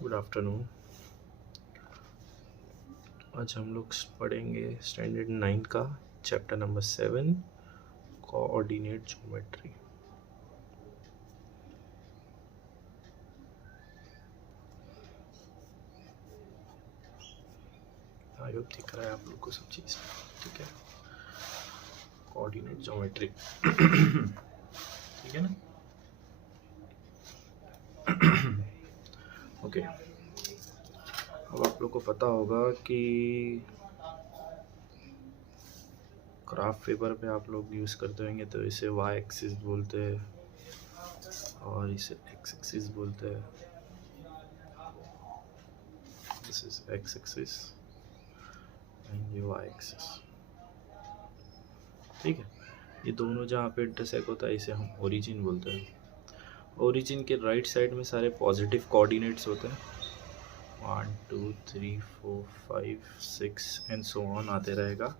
Good afternoon. आज हम लोग पढ़ेंगे स्टैंडर्ड 9 का chapter number 7 coordinate geometry. I hope दिख रहा है आप लोग को सब चीज़, ठीक है। कोऑर्डिनेट ज्योमेट्री ठीक है ना। ओके, अब आप लोग को पता होगा कि क्राफ्ट पेपर पे आप लोग यूज़ करते होंगे तो इसे वाई एक्सिस बोलते हैं और इसे एक्स एक्सिस बोलते हैं। This is x axis and ये वाई एक्सिस, ठीक है। ये दोनों जहाँ पे इंटरसेक्ट होता है इसे हम ओरिजिन बोलते हैं। ओरिजिन के राइट साइड में सारे पॉजिटिव कोऑर्डिनेट्स होते हैं, 1 2 3 4 5 6 एंड सो ऑन आते रहेगा।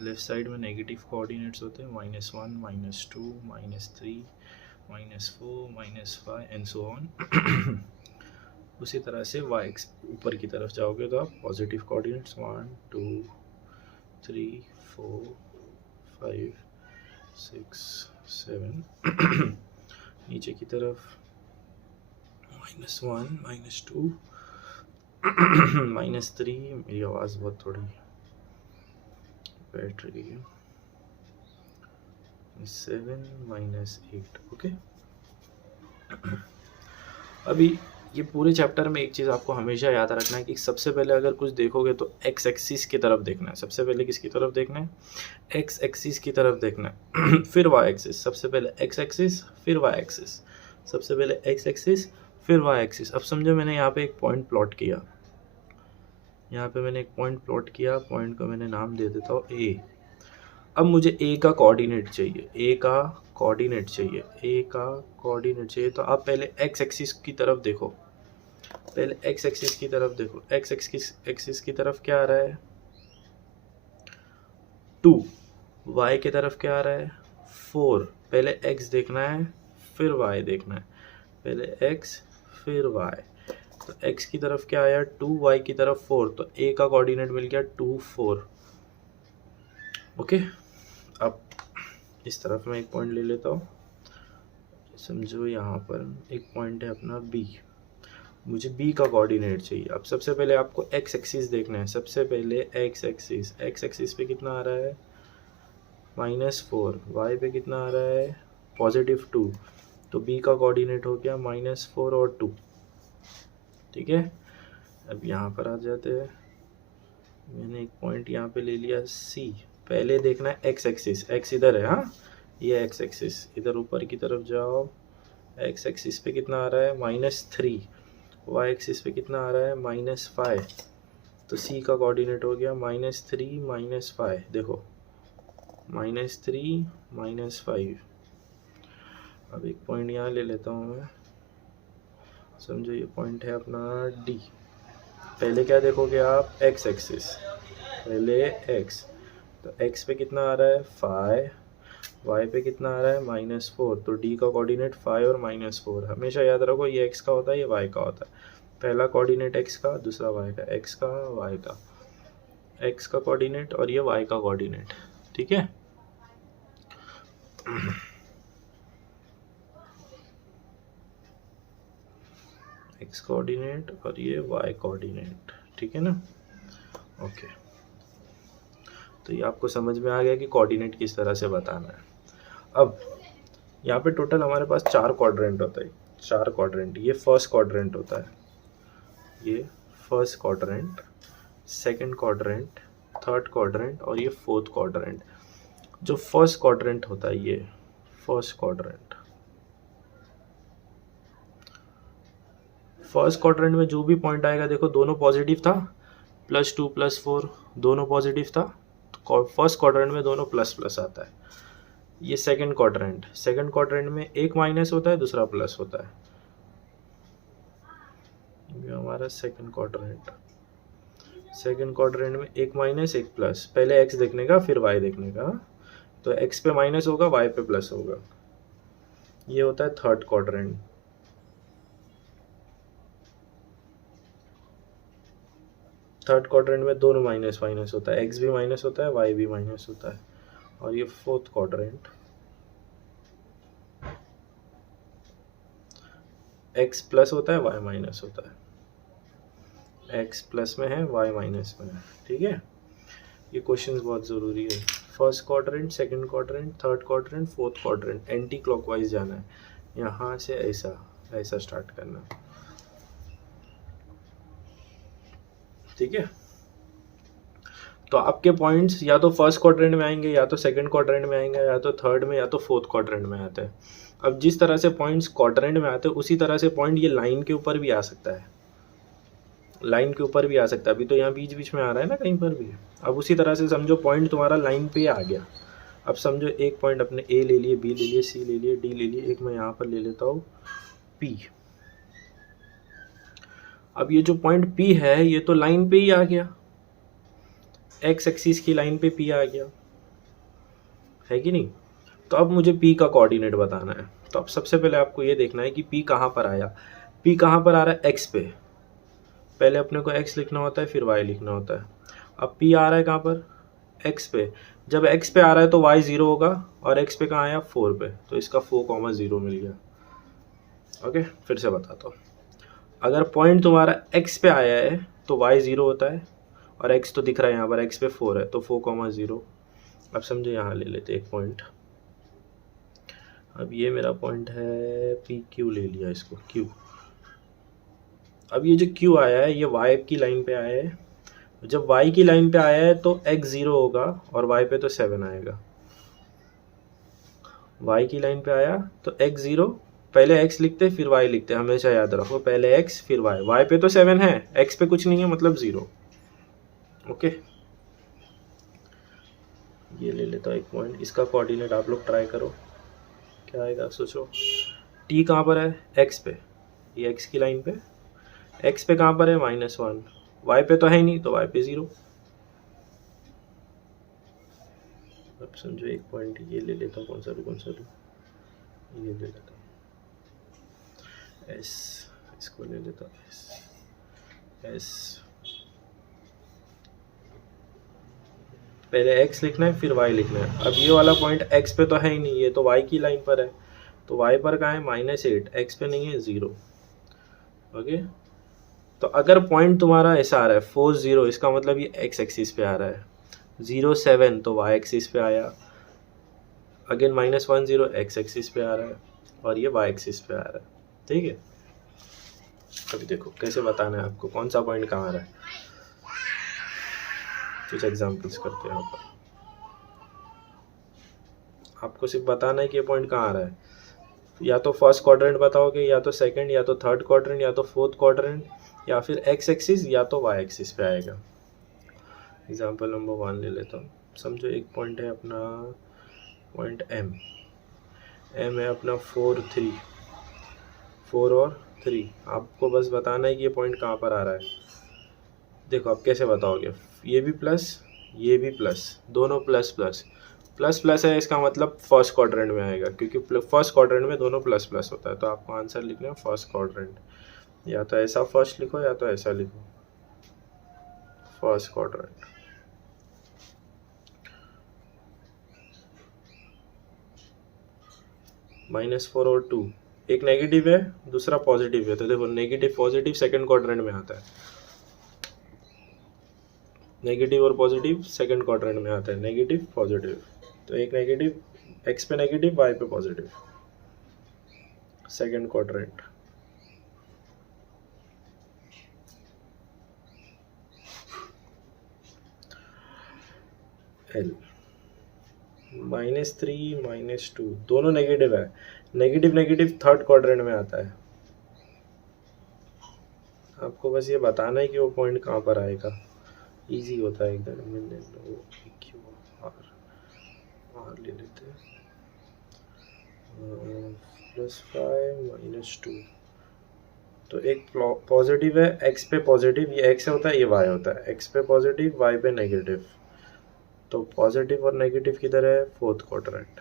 लेफ्ट साइड में नेगेटिव कोऑर्डिनेट्स होते हैं, -1 -2 -3 -4 -5 एंड सो ऑन। उसी तरह से y एक्स ऊपर की तरफ जाओगे तो आप पॉजिटिव कोऑर्डिनेट्स 1 2 3 4 5 6 7 नीचे की तरफ -1 -2 -3, मेरी आवाज़ बहुत थोड़ी बैठ रही है, 7 -8। ओके, अभी ये पूरे चैप्टर में एक चीज़ आपको हमेशा याद रखना है कि सबसे पहले अगर कुछ देखोगे तो एक्स एक्सिस की तरफ देखना है। सबसे पहले किसकी तरफ देखना है? एक्स एक्सिस की तरफ देखना है। फिर वाई एक्सिस। सबसे पहले एक्स एक्सिस फिर वाई एक्सिस, सबसे पहले एक्स एक्सिस फिर वाई एक्सिस। अब समझो मैंने यहाँ पे एक पॉइंट प्लॉट किया, यहाँ पे मैंने एक पॉइंट प्लॉट किया, पॉइंट को मैंने नाम दे देता हूँ ए। अब मुझे ए का कोऑर्डिनेट चाहिए, ए का कोऑर्डिनेट चाहिए, ए का कोऑर्डिनेट चाहिए। तो आप पहले एक्स एक्सिस की तरफ देखो, पहले एक्स एक्सिस की तरफ देखो। एक्स एक्सिस की तरफ क्या आ रहा है? 2। वाई की तरफ क्या आ रहा है? 4। पहले एक्स देखना है फिर वाई देखना है, पहले एक्स फिर वाई। तो एक्स की तरफ क्या आया? 2, वाई की तरफ 4, तो ए का कोऑर्डिनेट मिल गया 2 4। ओके, अब इस तरफ मैं एक पॉइंट ले लेता हूँ। समझो यहाँ पर एक पॉइंट है अपना बी, मुझे बी का कोऑर्डिनेट चाहिए। अब सबसे पहले आपको एक्स एक्सिस देखना है। सबसे पहले एक्स एक्सिस पे कितना आ रहा है? -4। वाई पे कितना आ रहा है? +2। तो बी का कोऑर्डिनेट हो गया -4 और 2, ठीक है। अब यहाँ पर आ जाते हैं, मैंने एक पॉइंट यहाँ पे ले लिया सी। पहले देखना है एक्स एक्सिस, एक्स इधर है, हाँ ये एक्स एक्सिस। इधर ऊपर की तरफ जाओ, एक्स एक्सिस पे कितना आ रहा है? -3। वाई एक्सिस पे कितना आ रहा है? -5। तो सी का कोऑर्डिनेट हो गया -3 -5। देखो -3 -5। अब एक पॉइंट यहाँ ले लेता हूँ मैं, समझो ये पॉइंट है अपना डी। पहले क्या देखोगे आप? एक्स एक्सिस, पहले एक्स। तो एक्स पे कितना आ रहा है? 5। वाई पे कितना आ रहा है? -4। तो डी का कोऑर्डिनेट 5 और -4। हमेशा याद रखो ये एक्स का होता है, ये वाई का होता है। पहला कोऑर्डिनेट एक्स का, दूसरा वाई का, एक्स का वाई का, एक्स का कोऑर्डिनेट और ये वाई का कोऑर्डिनेट, ठीक है। एक्स कोऑर्डिनेट और ये वाई कोऑर्डिनेट, ठीक है ना। ओके, तो ये आपको समझ में आ गया कि कोऑर्डिनेट किस तरह से बताना है। अब यहाँ पे टोटल हमारे पास 4 क्वाड्रेंट होता है, 4 क्वाड्रेंट। ये फर्स्ट क्वाड्रेंट होता है, ये first quadrant, second quadrant, third quadrant और ये फोर्थ क्वाड्रेंट। जो फर्स्ट क्वाड्रेंट होता है, ये फर्स्ट क्वाड्रेंट, फर्स्ट क्वाड्रेंट में जो भी पॉइंट आएगा, देखो दोनों पॉजिटिव था, +2 +4 दोनों पॉजिटिव था। तो फर्स्ट क्वाड्रेंट में दोनों प्लस आता है। ये सेकंड क्वाड्रेंट, सेकंड क्वाड्रेंट में एक माइनस होता है, दूसरा प्लस होता है। ये हमारा सेकंड क्वाड्रेंट, सेकंड क्वाड्रेंट में एक माइनस एक प्लस। पहले एक्स देखने का फिर वाई देखने का, तो एक्स पे माइनस होगा, वाई पे प्लस होगा। ये होता है थर्ड क्वाड्रेंट। थर्ड क्वाड्रेंट में दोनों माइनस माइनस होता है, एक्स भी माइनस होता है, वाई भी माइनस होता है। और ये फोर्थ क्वाड्रेंट, एक्स प्लस होता है, वाई माइनस होता है, एक्स प्लस में है, वाई माइनस में है। ठीक है, ये क्वेश्चंस बहुत ज़रूरी है। First quadrant, second quadrant, third quadrant, fourth quadrant, anti clockwise जाना है, यहाँ से ऐसा ऐसा स्टार्ट करना। ठीक है, तो आपके पॉइंट्स या तो फर्स्ट क्वाड्रेंट में आएंगे, या तो सेकंड क्वाड्रेंट में आएंगे, या तो थर्ड में, या तो फोर्थ क्वाड्रेंट में आते हैं। अब जिस तरह से पॉइंट्स क्वाड्रेंट में आते हैं उसी तरह से पॉइंट ये लाइन के ऊपर भी आ सकता है, लाइन के ऊपर भी आ सकता है। अभी तो यहाँ बीच बीच में आ रहा है ना कहीं पर भी। अब उसी तरह से समझो पॉइंट तुम्हारा लाइन पे आ गया। अब समझो एक पॉइंट अपने ए ले लिए, बी ले लिए, सी ले लिए, डी ले लिए, एक मैं यहाँ पर ले लेता हूँ पी। अब ये जो पॉइंट पी है ये तो लाइन पे ही आ गया, एक्स एक्सिस की लाइन पे पी आ गया, है कि नहीं। तो अब मुझे पी का कोऑर्डिनेट बताना है। तो अब सबसे पहले आपको ये देखना है कि पी कहाँ पर आया। पी कहाँ पर आ रहा है, एक्स पे। पहले अपने को एक्स लिखना होता है, फिर वाई लिखना होता है। अब पी आ रहा है कहाँ पर, एक्स पे। जब एक्स पे आ रहा है तो वाई 0 होगा, और एक्स पे कहाँ आया, 4 पे, तो इसका 4,0 मिल गया। ओके, फिर से बताता हूँ। अगर पॉइंट तुम्हारा एक्स पे आया है तो वाई 0 होता है, और एक्स तो दिख रहा है यहाँ पर, एक्स पे 4 है, तो 4,0। अब समझो यहाँ ले लेते एक पॉइंट। अब ये मेरा पॉइंट है पी क्यू, ले लिया इसको क्यू। अब ये जो क्यू आया है ये वाई की लाइन पे आया है। जब वाई की लाइन पे आया है तो एक्स 0 होगा, और वाई पे तो 7 आएगा। वाई की लाइन पे आया तो एक्स 0, पहले एक्स लिखते फिर वाई लिखते, हमेशा याद रखो, पहले एक्स फिर वाई। वाई पे तो 7 है, एक्स पे कुछ नहीं है, मतलब 0। ओके, ये ले लेता हूँ एक पॉइंट। इसका कोऑर्डिनेट आप लोग ट्राई करो क्या आएगा, सोचो। टी कहाँ पर है, एक्स पे, ये एक्स की लाइन पे। एक्स पे कहाँ पर है, -1। वाई पे तो है ही नहीं, तो वाई पे 0। अब समझो एक पॉइंट ये ले लेता हूँ, कौन सा लूँ, ये ले लेता हूँ एस, इसको ले लेता हूँ एस। पहले एक्स लिखना है फिर वाई लिखना है। अब ये वाला पॉइंट एक्स पे तो है ही नहीं, ये तो वाई की लाइन पर है, तो वाई पर कहाँ है, -8, एक्स पे नहीं है, 0। ओके, तो अगर पॉइंट तुम्हारा ऐसा आ रहा है 4, 0, इसका मतलब ये एक्स एक्सिस पे आ रहा है। 0, 7 तो वाई एक्सिस पे आया, अगेन -1, 0 एक्स एक्सिस पे आ रहा है, और ये वाई एक्सिस पे आ रहा है। ठीक है, अभी देखो कैसे बताना है आपको कौन सा पॉइंट कहाँ आ रहा है। कुछ एग्जांपल्स करते हैं यहाँ पर। आपको सिर्फ बताना है कि ये पॉइंट कहाँ आ रहा है। या तो फर्स्ट क्वाड्रेंट बताओगे, या तो सेकंड, या तो थर्ड क्वाड्रेंट, या तो फोर्थ क्वाड्रेंट, या फिर एक्स एक्सिस या तो वाई एक्सिस पे आएगा। एग्जांपल नंबर 1 ले लेता हूँ। समझो एक पॉइंट है अपना, पॉइंट एम है अपना 4, 3, 4 और 3। आपको बस बताना है कि ये पॉइंट कहाँ पर आ रहा है। देखो आप कैसे बताओगे, ये भी प्लस, ये भी प्लस, दोनों प्लस प्लस प्लस प्लस है, इसका मतलब फर्स्ट क्वाड्रेंट में आएगा, क्योंकि फर्स्ट क्वाड्रेंट में दोनों प्लस प्लस होता है। तो आपको आंसर लिखना है फर्स्ट क्वाड्रेंट। या तो ऐसा फर्स्ट लिखो, या तो ऐसा लिखो, फर्स्ट क्वाड्रेंट। -4 और 2, एक नेगेटिव है दूसरा पॉजिटिव है, तो देखो नेगेटिव पॉजिटिव सेकंड क्वाड्रेंट में आता है, नेगेटिव और पॉजिटिव सेकंड क्वाड्रेंट में आता है, नेगेटिव पॉजिटिव। तो एक नेगेटिव, एक्स पे नेगेटिव, वाई पे पॉजिटिव, सेकंड क्वाड्रेंट। एल -3 -2 दोनों नेगेटिव है, नेगेटिव नेगेटिव थर्ड क्वाड्रेंट में आता है। आपको बस ये बताना है कि वो पॉइंट कहाँ पर आएगा, इजी होता है एकदम। आर ले लेते हैं, +5 -2। तो एक पॉजिटिव है, एक्स पे पॉजिटिव, ये एक्स होता है, ये वाई होता है, एक्स पे पॉजिटिव, वाई पे नेगेटिव। तो पॉजिटिव और नेगेटिव किधर है, फोर्थ क्वाड्रेंट।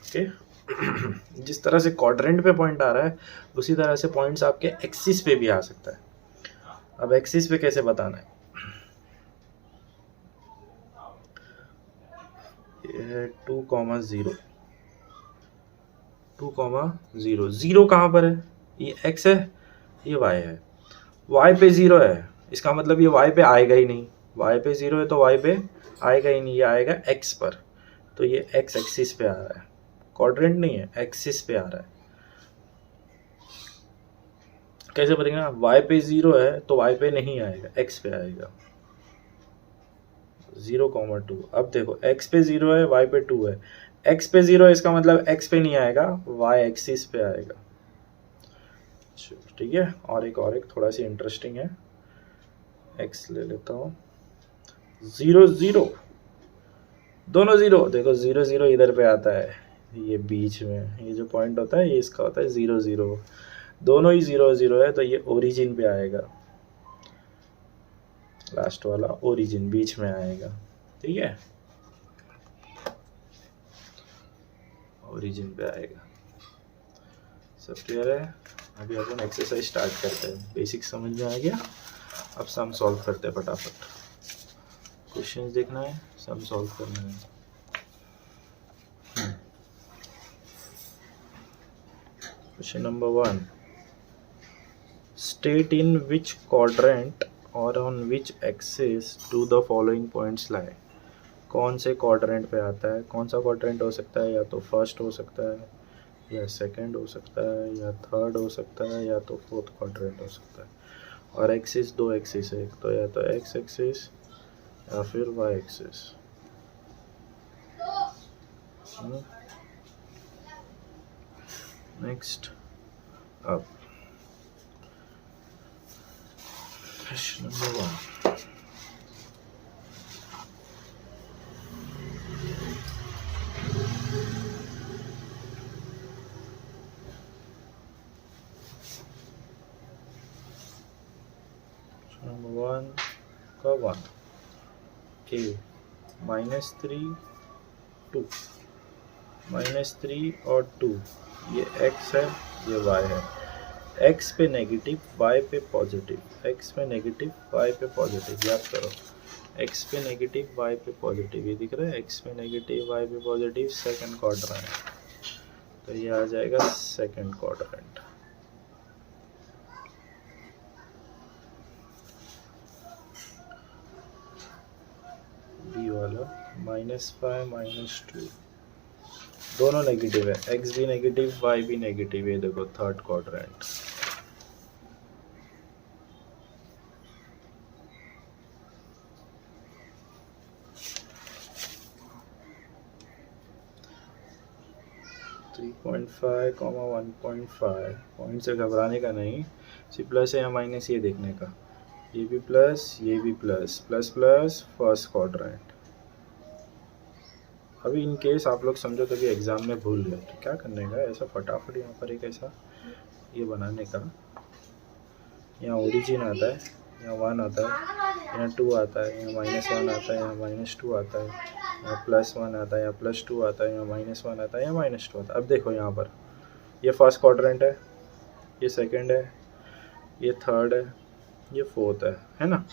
ओके, जिस तरह से क्वाड्रेंट पे पॉइंट आ रहा है उसी तरह से पॉइंट्स आपके एक्सिस पे भी आ सकता है। अब एक्सिस पे कैसे बताना है, ये 2,0, 2,0, 0 कहाँ पर है, ये x है, ये y है, y पे 0 है, इसका मतलब ये y पे आएगा ही नहीं, y पे 0 है तो y पे आएगा ही नहीं, ये आएगा x पर, तो ये x एक्सिस पे आ रहा है, क्वाड्रेंट नहीं है, एक्सिस पे आ रहा है। कैसे बताएंगे ना, y पे 0 है तो y पे नहीं आएगा, x पे आएगा, 0,2। अब देखो x पे 0 है, y पे 2 है, x पे 0 है इसका मतलब x पे नहीं आएगा, y एक्सिस पे आएगा। ठीक है, और एक थोड़ा सी इंटरेस्टिंग है, x ले लेता हूँ, 0, 0, दोनों 0, देखो 0, 0 इधर पे आता है, ये बीच में ये जो पॉइंट होता है ये इसका होता है 0, 0, दोनों ही 0, 0 है तो ये ओरिजिन पे आएगा, लास्ट वाला ओरिजिन बीच में आएगा। ठीक है, ओरिजिन पे आएगा। सब क्लियर है? अभी अपन एक्सरसाइज स्टार्ट करते हैं, बेसिक समझ में आ गया, अब सम सॉल्व करते हैं फटाफट, क्वेश्चंस देखना है, सम सॉल्व करना है। Question number 1, state in which quadrant और on which axis do the following points lie. कौन से क्वाड्रेंट पे आता है, कौन सा क्वाड्रेंट हो सकता है, या तो फर्स्ट हो सकता है, या सेकंड हो सकता है, या थर्ड हो सकता है, या तो फोर्थ क्वाड्रेंट हो सकता है। और एक्सिस दो एक्सिस है, तो या तो एक्स एक्सिस या फिर वाई एक्सिस। नेक्स्ट, अब क्वेश्चन नंबर 1, नंबर 1 का 1, a -3 2, -3 और 2, ये x है, ये y है, x पे नेगेटिव, y पे पॉजिटिव, x पे नेगेटिव, y पे पॉजिटिव, याद करो, x पे नेगेटिव, y पे पॉजिटिव, ये दिख रहा है, x पे नेगेटिव, y पे पॉजिटिव, सेकंड क्वाड्रेंट, तो ये आ जाएगा सेकंड क्वाड्रेंट। बी वाला -5 -2, दोनों नेगेटिव है, x भी नेगेटिव, y भी नेगेटिव, ये देखो थर्ड क्वाड्रेंट। .5, 1.5, पॉइंट से घबराने का नहीं, सी प्लस है या माइनस ये देखने का, ये भी प्लस, ये भी plus, plus plus first quadrant. अभी इन केस आप लोग समझो कभी एग्जाम में भूल गए तो क्या करने का, ऐसा फटाफट यहाँ पर एक ऐसा ये बनाने का, यहाँ ओरिजिन आता है, यहाँ 1 आता है, यहाँ 2 आता है, यहाँ -1 आता है, यहाँ -2 आता है, यहाँ +1 आता है, यहाँ +2 आता है, यहाँ -1 आता है, यहाँ -2 आता है। अब देखो यहाँ पर ये फर्स्ट क्वाड्रेंट है, ये सेकंड है, ये थर्ड है, ये फोर्थ है ना।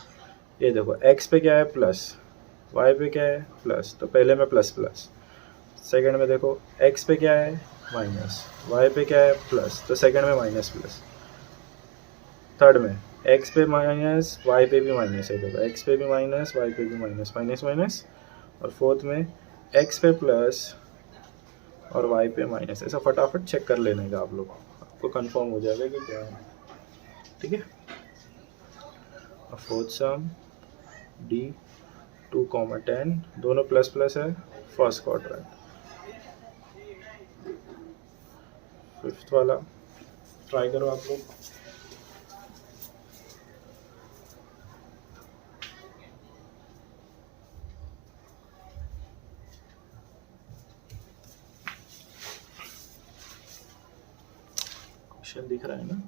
ये देखो x पे क्या है प्लस, y पे क्या है प्लस, तो पहले में प्लस प्लस, सेकंड में देखो x पे क्या है माइनस, y पे क्या है प्लस, तो सेकंड में माइनस प्लस, थर्ड में x पे माइनस, y पे भी माइनस है, देखो x पे भी माइनस, y पे भी माइनस, माइनस माइनस, और फोर्थ में x पे प्लस और y पे माइनस। ऐसा फटाफट चेक कर लेने का आप लोग, आपको कंफर्म हो जाएगा कि क्या है। ठीक है, फोर्थ सम d 2,10, दोनों प्लस प्लस है, फर्स्ट क्वाड्रेंट। फिफ्थ वाला ट्राई करो आप लोग, क्वेश्चन दिख रहा है ना।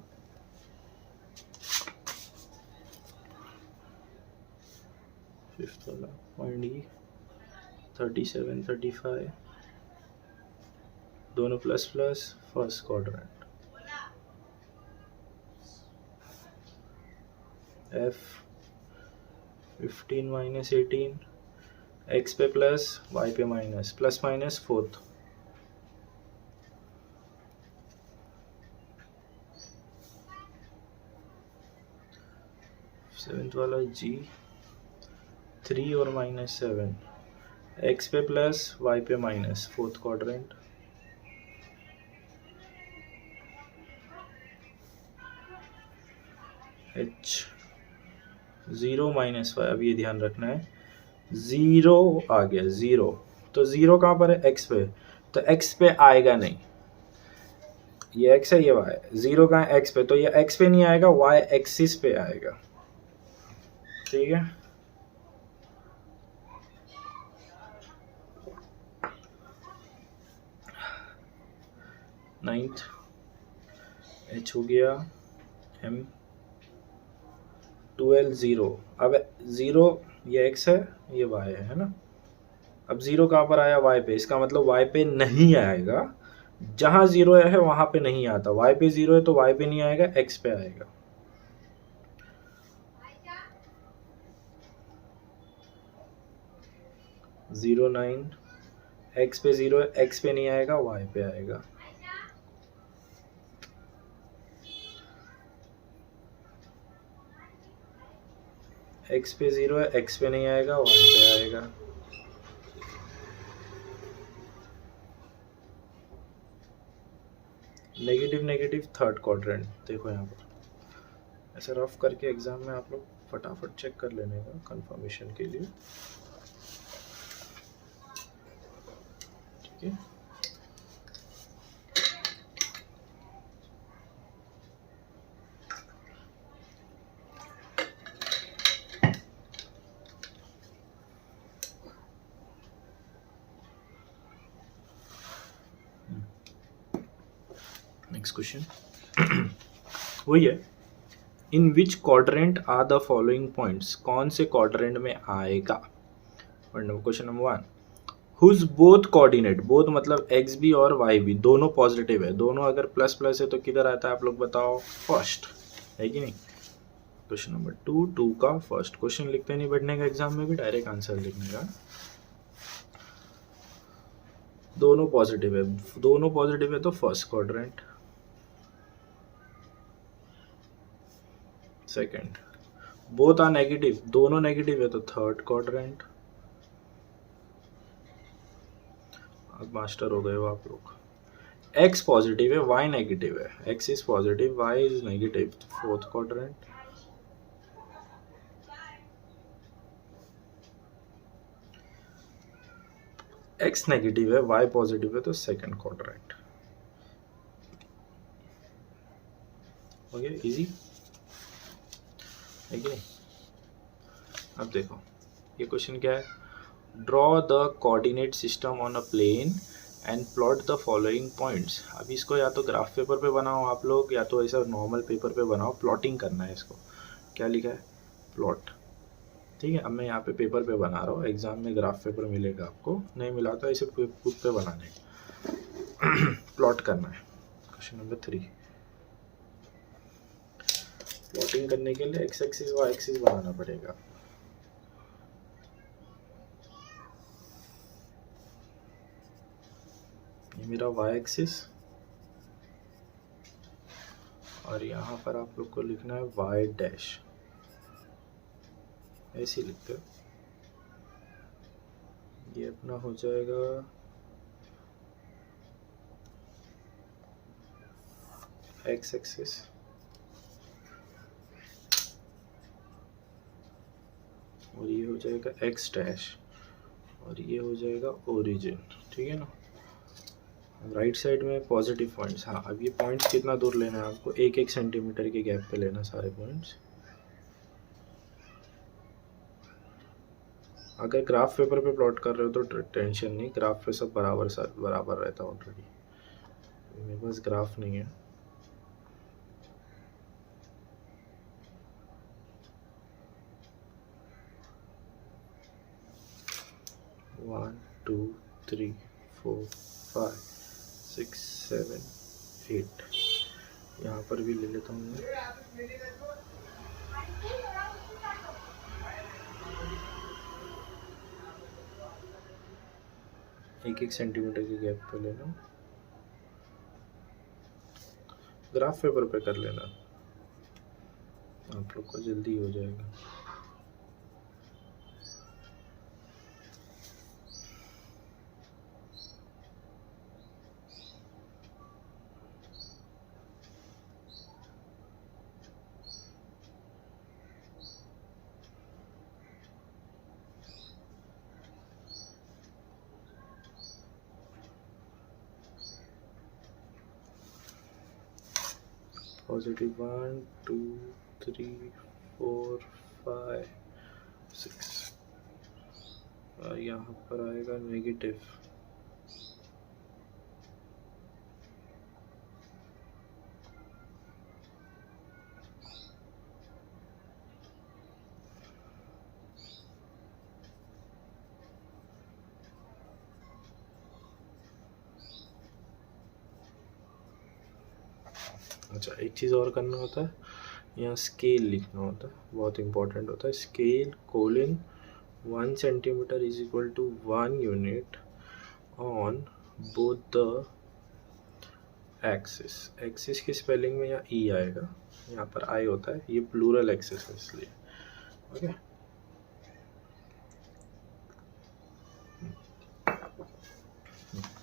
फिफ्थ वाला पॉइंट 37, 35, दोनों plus plus, first quadrant. F 15 minus 18, x पे प्लस y पे minus, plus minus fourth. Seventh वाला G 3 और माइनस 7, x पे प्लस y पे minus, fourth quadrant. H 0 minus y, अब ये ध्यान रखना है, 0 आ गया 0, तो 0 कहाँ पर है, x पे, तो x पे आएगा नहीं, ये x है ये y, 0 कहाँ है, x पे, तो ये x पे नहीं आएगा, y एक्सिस पे आएगा। ठीक है, नाइन्थ h हो गया m 12 0, अब 0 ये x है ये y है ना, अब 0 कहाँ पर आया, y पे, इसका मतलब y पे नहीं आएगा, जहां 0 है वहां पे नहीं आता, y पे 0 है तो y पे नहीं आएगा, x पे आएगा। जीरो 9, x पे 0 है, x पे नहीं आएगा, y पे आएगा। x पे 0 है, x पे नहीं आएगा, y पे आएगा। नेगेटिव नेगेटिव थर्ड क्वाड्रेंट, देखो यहाँ पर ऐसे रफ करके एग्जाम में आप लोग फटाफट चेक कर लेने का कंफर्मेशन के लिए। ठीक है, नेक्स्ट क्वेश्चन वही है, in which quadrant are the following points, कौन से क्वाड्रेंट में आएगा। Question number 1, whose both coordinate, both मतलब एक्स भी और वाई भी दोनों पॉजिटिव है, दोनों अगर प्लस प्लस है तो किधर आता है आप लोग बताओ, फर्स्ट है कि नहीं। क्वेश्चन नंबर 2 का फर्स्ट, क्वेश्चन लिखते नहीं बैठने का एग्जाम में भी, डायरेक्ट आंसर लिखने का। दोनों पॉजिटिव है, दोनों पॉजिटिव है तो first quadrant. Second, both are negative, दोनों नेगेटिव है तो थर्ड क्वाड्रेंट। अब मास्टर हो गए हो आप लोग। x पॉजिटिव है, y नेगेटिव है, x is positive, y is negative, fourth quadrant. x negative है, y पॉजिटिव है तो सेकंड क्वाड्रेंट। हो गया इजी है कि नहीं। अब देखो ये क्वेश्चन क्या है, draw the coordinate system on a plane and plot the following points. अब इसको या तो ग्राफ पेपर पे बनाओ आप लोग, या तो ऐसा नॉर्मल पेपर पे बनाओ, प्लॉटिंग करना है इसको। क्या लिखा है, प्लॉट। ठीक है, अब मैं यहाँ पे पेपर पे बना रहा हूँ, एग्जाम में ग्राफ पेपर मिलेगा आपको, नहीं मिला तो ऐसे खुद पे बनाने प्लॉट करना है। क्वेश्चन नंबर 3, प्लॉटिंग करने के लिए एक्स एक्सिस वाई एक्सिस बनाना पड़ेगा। ये मेरा वाई एक्सिस, और यहाँ पर आप लोग को लिखना है वाई डैश, ऐसे लिखते हो। ये अपना हो जाएगा एक्स एक्सिस, और ये हो जाएगा एक्स डैश, और ये हो जाएगा ओरिजिन। ठीक है ना, राइट साइड में पॉजिटिव पॉइंट्स। हाँ, अब ये पॉइंट्स कितना दूर लेना है आपको, 1-1 सेंटीमीटर के गैप पे लेना सारे पॉइंट्स। अगर ग्राफ पेपर पे प्लॉट कर रहे हो तो टेंशन नहीं, ग्राफ पे सब बराबर रहता है ऑलरेडी, मेरे पास ग्राफ नहीं है। वन 2 3 4 5 6 7 8, यहाँ पर भी ले लेता हूँ मैं। एक एक सेंटीमीटर के गैप पे लेना, ग्राफ पेपर पे कर लेना, आप लोग को जल्दी हो जाएगा। पॉजिटिव 1 2 3 4 5 6, यहाँ पर आएगा नेगेटिव। अच्छा, एक चीज़ और करना होता है, यहाँ स्केल लिखना होता है, बहुत इंपॉर्टेंट होता है। Scale colon 1 centimetre is equal to 1 unit on both the axis. Axis की स्पेलिंग में यहाँ ई आएगा, यहाँ पर आई होता है, ये प्लूरल एक्सिस है इसलिए। ओके,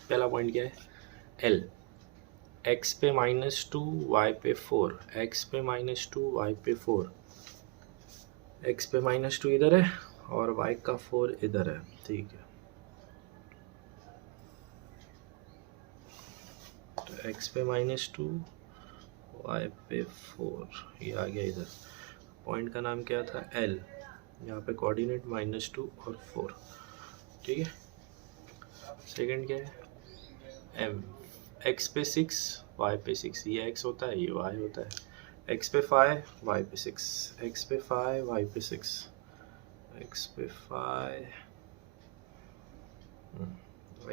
पहला पॉइंट क्या है, एल। x पे -2 y पे 4, x पे -2 y पे 4, x पे -2 इधर है और y का 4 इधर है, ठीक है। तो x पे -2 y पे 4, ये आ गया इधर। पॉइंट का नाम क्या था, L। यहाँ पे कोऑर्डिनेट -2 और 4, ठीक है। सेकंड क्या है, M। x पे 6 y पे 6, ये x होता है, ये y होता है। x पे 5 y पे 6, x पे 5 y पे 6, x पे 5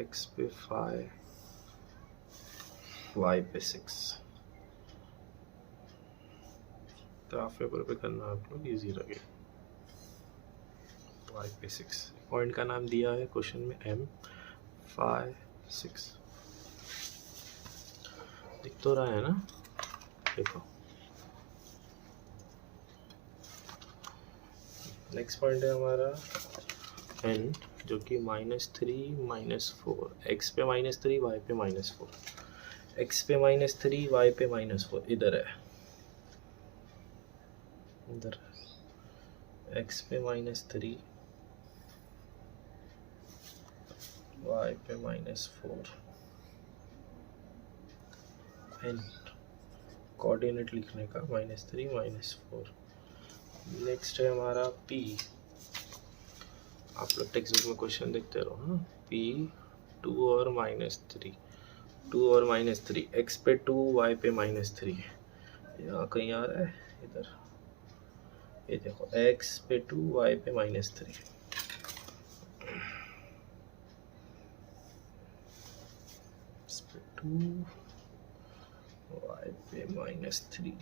x पे 5 y पे 6। ग्राफ पेपर पे करना आप लोग, इजी लगे। y पे 6, पॉइंट का नाम दिया है क्वेश्चन में M 5 6, दिख तो रहा है ना, देखो। नेक्स्ट पॉइंट है हमारा n, जो कि -3 -4, x पे -3 y पे -4, x पे -3 y पे -4 इधर है, इधर x पे -3 y पे -4, n कोऑर्डिनेट लिखने का -3 -4। नेक्स्ट है हमारा p, आप लोग टेक्स्ट बुक में क्वेश्चन देखते रहो ना। p 2 और -3, 2 और -3, x पे 2 y पे -3, यहाँ कहीं आ रहा है इधर, ये देखो x पे 2 y पे -3, x पे 2 y पे -3,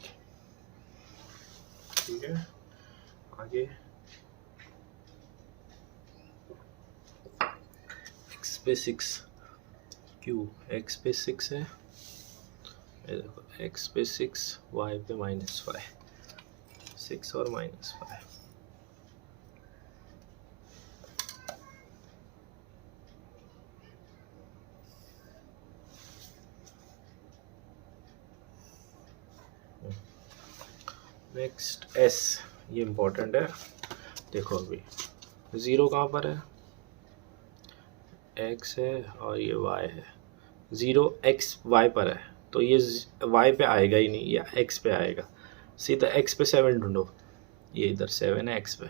ठीक है। आगे x पे 6 q, x पे 6 है, ये देखो x पे 6 y पे -5, 6 और -5। नेक्स्ट s, ये इम्पोर्टेंट है, देखो अभी 0 कहाँ पर है, x है और ये y है। 0 x y पर है, तो ये y पे आएगा ही नहीं, ये x पे आएगा। सीधा x पे 7 ढूंढो, ये इधर 7 है x पे,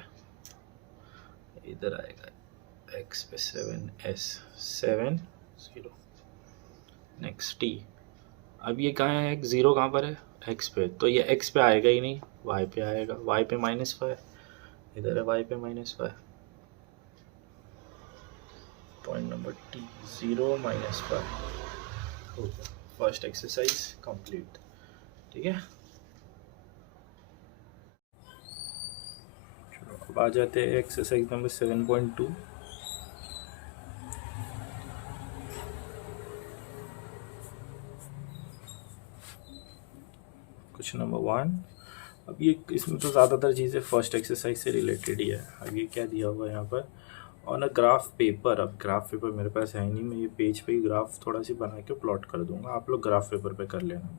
इधर आएगा x पे 7, s 7 0। नेक्स्ट t, अब ये कहाँ है, 0 कहाँ पर है, x पे, तो ये x पे आएगा ही नहीं, y पे आएगा, y पे -5, इधर है y पे -5। पॉइंट नंबर t, 0 -5 हो गया, फर्स्ट एक्सरसाइज कंप्लीट। ठीक है, चलो अब आ जाते हैं एक्सरसाइज नंबर 7.2। Question number 1। अब ये इसमें तो ज़्यादातर चीज़ें फर्स्ट एक्सरसाइज से रिलेटेड ही है। अब ये क्या दिया हुआ है यहाँ पर, ऑन अ ग्राफ पेपर। अब ग्राफ पेपर मेरे पास है नहीं, मैं ये पेज पे ही ग्राफ थोड़ा सी बना के प्लॉट कर दूंगा, आप लोग ग्राफ पेपर पे कर लेना।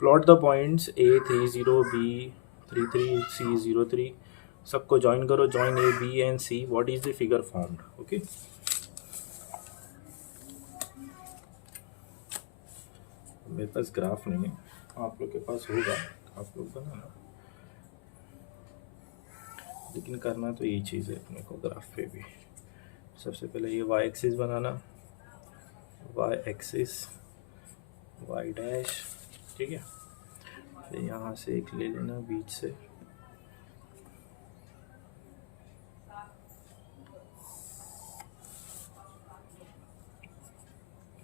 Plot the points A30, B33, C03, सबको ज्वाइन करो, join A, B and C, what is the figure formed. Okay, मेरे पास ग्राफ नहीं है, आप लोग के पास होगा, आप लोग बनाना, लेकिन करना तो यही चीज़ है अपने को ग्राफ पे भी। सबसे पहले ये y एक्सिस बनाना, y एक्सिस, y डैश, ठीक है। फिर यहाँ से एक ले लेना बीच से,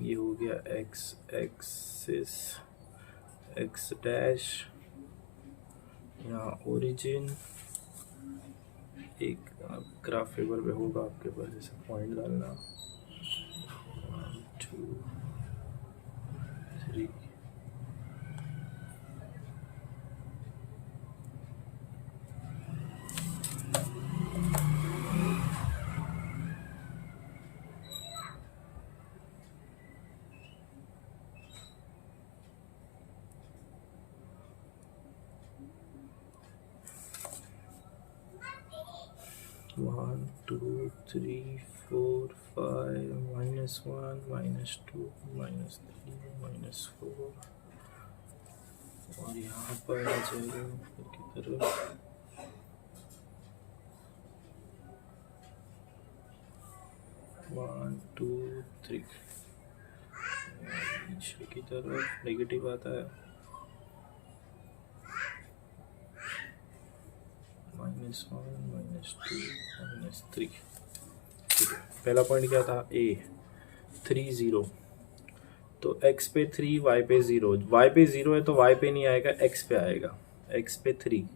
ये हो गया x एक्सिस, x डैश, यहाँ ओरिजिन, एक ग्राफ पेपर पे होगा आपके पास, ऐसा पॉइंट डालना, 1 2 3, One, two, three, four, five, -1, -2, -3, -4, और यहाँ पर आ जाएगा ऊपर की तरफ, वन टू थ्री, नीचे की तरफ नेगेटिव आता है, -1, -2, -3। ठीक है, पहला पॉइंट क्या था, A30, तो x पे 3, y पे 0, y पे 0 है तो y पे नहीं आएगा, x पे आएगा, x पे 3,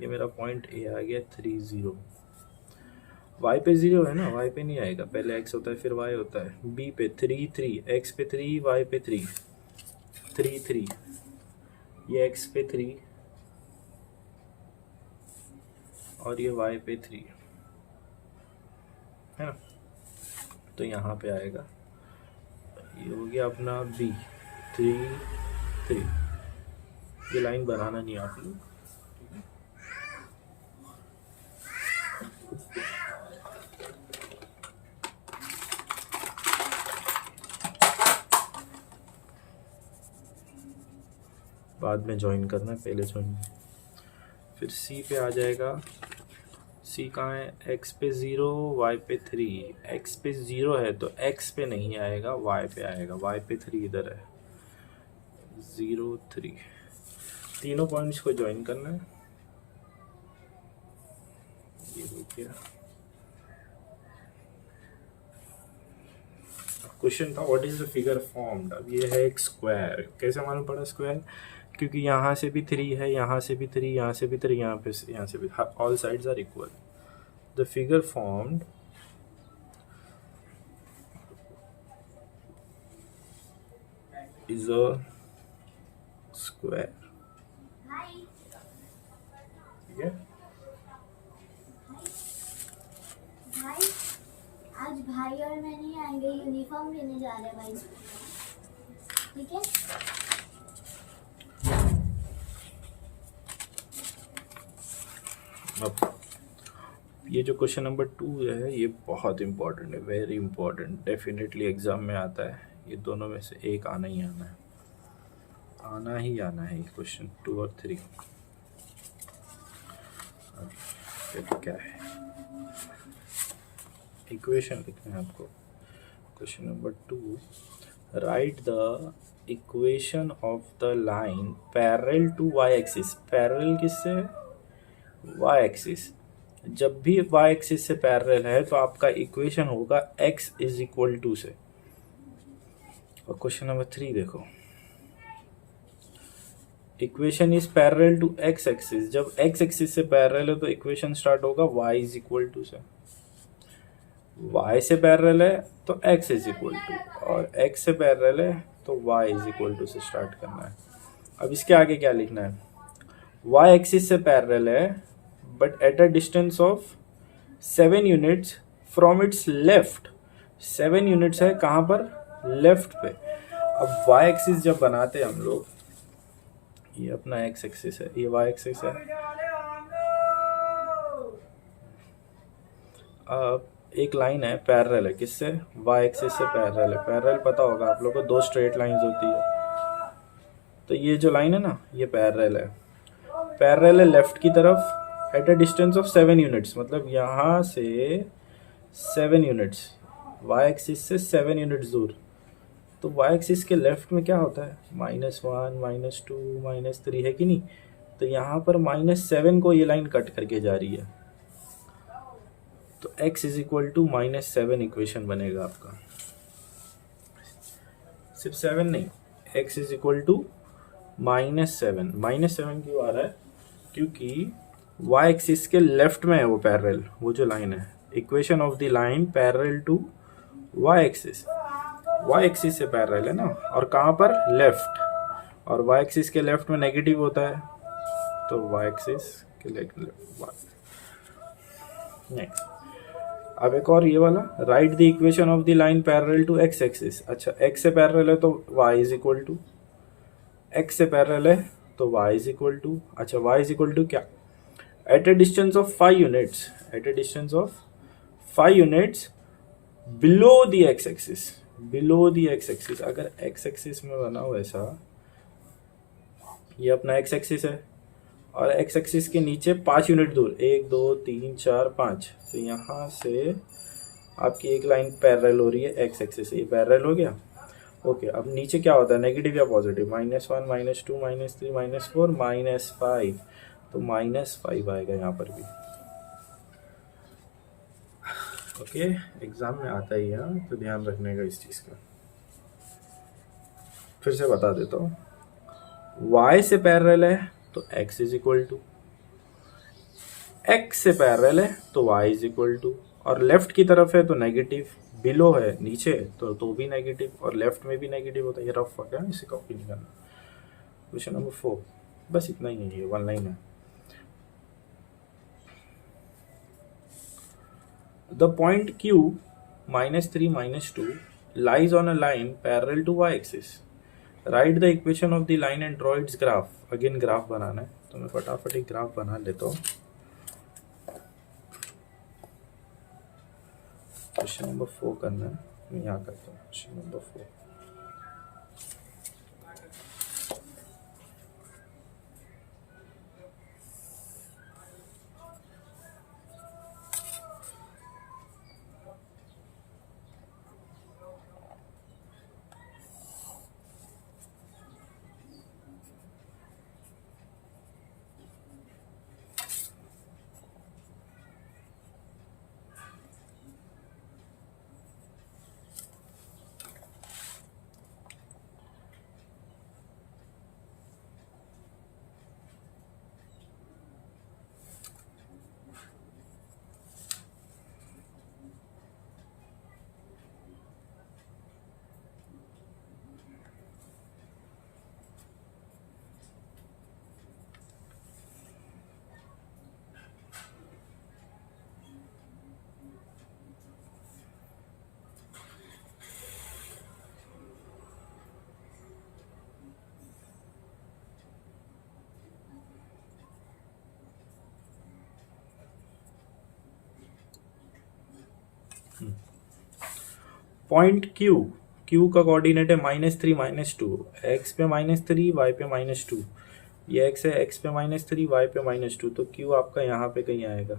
ये मेरा पॉइंट A आ गया 30। y पे 0 है ना, y पे नहीं आएगा, पहले x होता है फिर y होता है। b पे 3 3, x पे 3, y पे 3, 3 3, ये x पे 3 और ये y पे 3 है ना, तो यहाँ पे आएगा, ये हो गया अपना b 3 3। ये लाइन बनाना नहीं आप लोग, बाद में ज्वाइन करना है, पहले ज्वाइन। फिर C पे आ जाएगा, C कहाँ है, x पे 0, y पे 3, x पे 0 है तो x पे नहीं आएगा, y पे आएगा, y पे 3 इधर है, 0 3, तीनों पॉइंट्स को ज्वाइन करना है, ये हो गया। क्वेश्चन था what is the figure formed. अब ये है एक स्क्वायर, कैसे मालूम पड़ा स्क्वायर, क्योंकि यहाँ से भी 3 है, यहाँ से भी 3, यहाँ से भी 3, यहाँ से भी, all sides are equal. The figure formed is a square. ठीक है, आज भाई और मैं नहीं आएंगे, यूनिफॉर्म लेने जा रहे हैं भाई, ठीक है। अब ये जो क्वेश्चन नंबर 2 है ये बहुत इंपॉर्टेंट है, वेरी इंपॉर्टेंट, डेफिनेटली एग्जाम में आता है, ये दोनों में से एक आना ही आना है, आना ही आना है, क्वेश्चन 2 और 3। अब क्या है, इक्वेशन लिखना है आपको। Question number 2, write the equation of the line parallel to y axis. Parallel किससे है, y एक्सिस। जब भी y एक्सिस से पैरेलल है तो आपका इक्वेशन होगा x इज इक्वल टू से, और क्वेश्चन नंबर 3 देखो, equation is parallel to x axis. जब एक्स एक्सिस से पैरेलल है तो इक्वेशन स्टार्ट होगा y इज इक्वल टू से, y से पैरेलल है तो x इज इक्वल टू, और x से पैरेलल है तो y इज इक्वल टू से स्टार्ट करना है। अब इसके आगे क्या लिखना है, y एक्सिस से पैरेलल है but at a distance of 7 units from its left. 7 units है कहाँ पर, लेफ्ट पे। अब y एक्सिस जब बनाते हैं हम लोग, ये अपना x एक्सिस है, ये y एक्सिस है। अब एक लाइन है पैरेलल है, किससे, y एक्सिस से पैरेलल है। पैरेलल पता होगा आप लोगों को, दो स्ट्रेट लाइंस होती है। तो ये जो लाइन है ना, ये पैरेलल है। पैरेलल है लेफ्ट की तरफ eight a distance of 7 units, मतलब यहाँ से 7 यूनिट्स, y एक्सिस से 7 यूनिट्स दूर। तो y एक्सिस के लेफ्ट में क्या होता है, -1 -2 -3 है कि नहीं। तो यहाँ पर -7 को ये लाइन कट करके जा रही है, तो x is equal to -7 equation बनेगा आपका। सिर्फ 7 नहीं, x इज इक्वल टू -7। -7 क्यों आ रहा है, क्योंकि y एक्सिस के लेफ्ट में है वो पैरेलल, वो जो लाइन है। Equation of the line parallel to y axis, y axis से पैरेलल है ना, और कहाँ पर, लेफ्ट। और y एक्सिस के लेफ्ट में नेगेटिव होता है, तो y एक्सिस के लेफ्ट। नेक्स्ट, अब एक और ये वाला, write the equation of the line parallel to x axis. अच्छा, x से पैरेलल है तो y is equal to, x से पैरेलल है तो y इज इक्वल टू, अच्छा y इज इक्वल टू क्या, eight a distance of 5 units, eight a distance of 5 units below the x axis, below the x axis. अगर x axis में बना हो ऐसा, ये अपना x एक्सिस है, और x एक्सिस के नीचे 5 यूनिट दूर, 1 2 3 4 5, तो यहाँ से आपकी एक लाइन पैरेलल हो रही है x एक्सिस से, ये पैरेलल हो गया। ओके, अब नीचे क्या होता है, नेगेटिव या पॉजिटिव, -1 -2 -3 -4 -5, तो -5 आएगा यहाँ पर भी। ओके, एग्जाम में आता ही है, तो ध्यान रखने का इस चीज़ का। फिर से बता देता हूँ, y से पैरेलल है तो x is equal to, x से पैरेलल है तो y इज इक्वल टू, और लेफ्ट की तरफ है तो नेगेटिव, बिलो है नीचे तो भी नेगेटिव, और लेफ्ट में भी नेगेटिव होता है। ये रफ है, इसे कॉपी नहीं करना। क्वेश्चन नंबर 4, बस इतना ही है, ये 1 लाइन है। The point Q -3 -2 lies on a line parallel to y axis. Write the equation of the line and draw its graph. Again graph बनाना है, तो मैं फटाफट एक ग्राफ बना लेता हूँ। क्वेश्चन नंबर 4 करना है, मैं यहाँ करता हूँ क्वेश्चन नंबर 4। पॉइंट Q का कोऑर्डिनेट है -3 -2, x पे -3 y पे -2, ये x है, x पे -3 y पे -2, तो Q आपका यहाँ पे कहीं आएगा,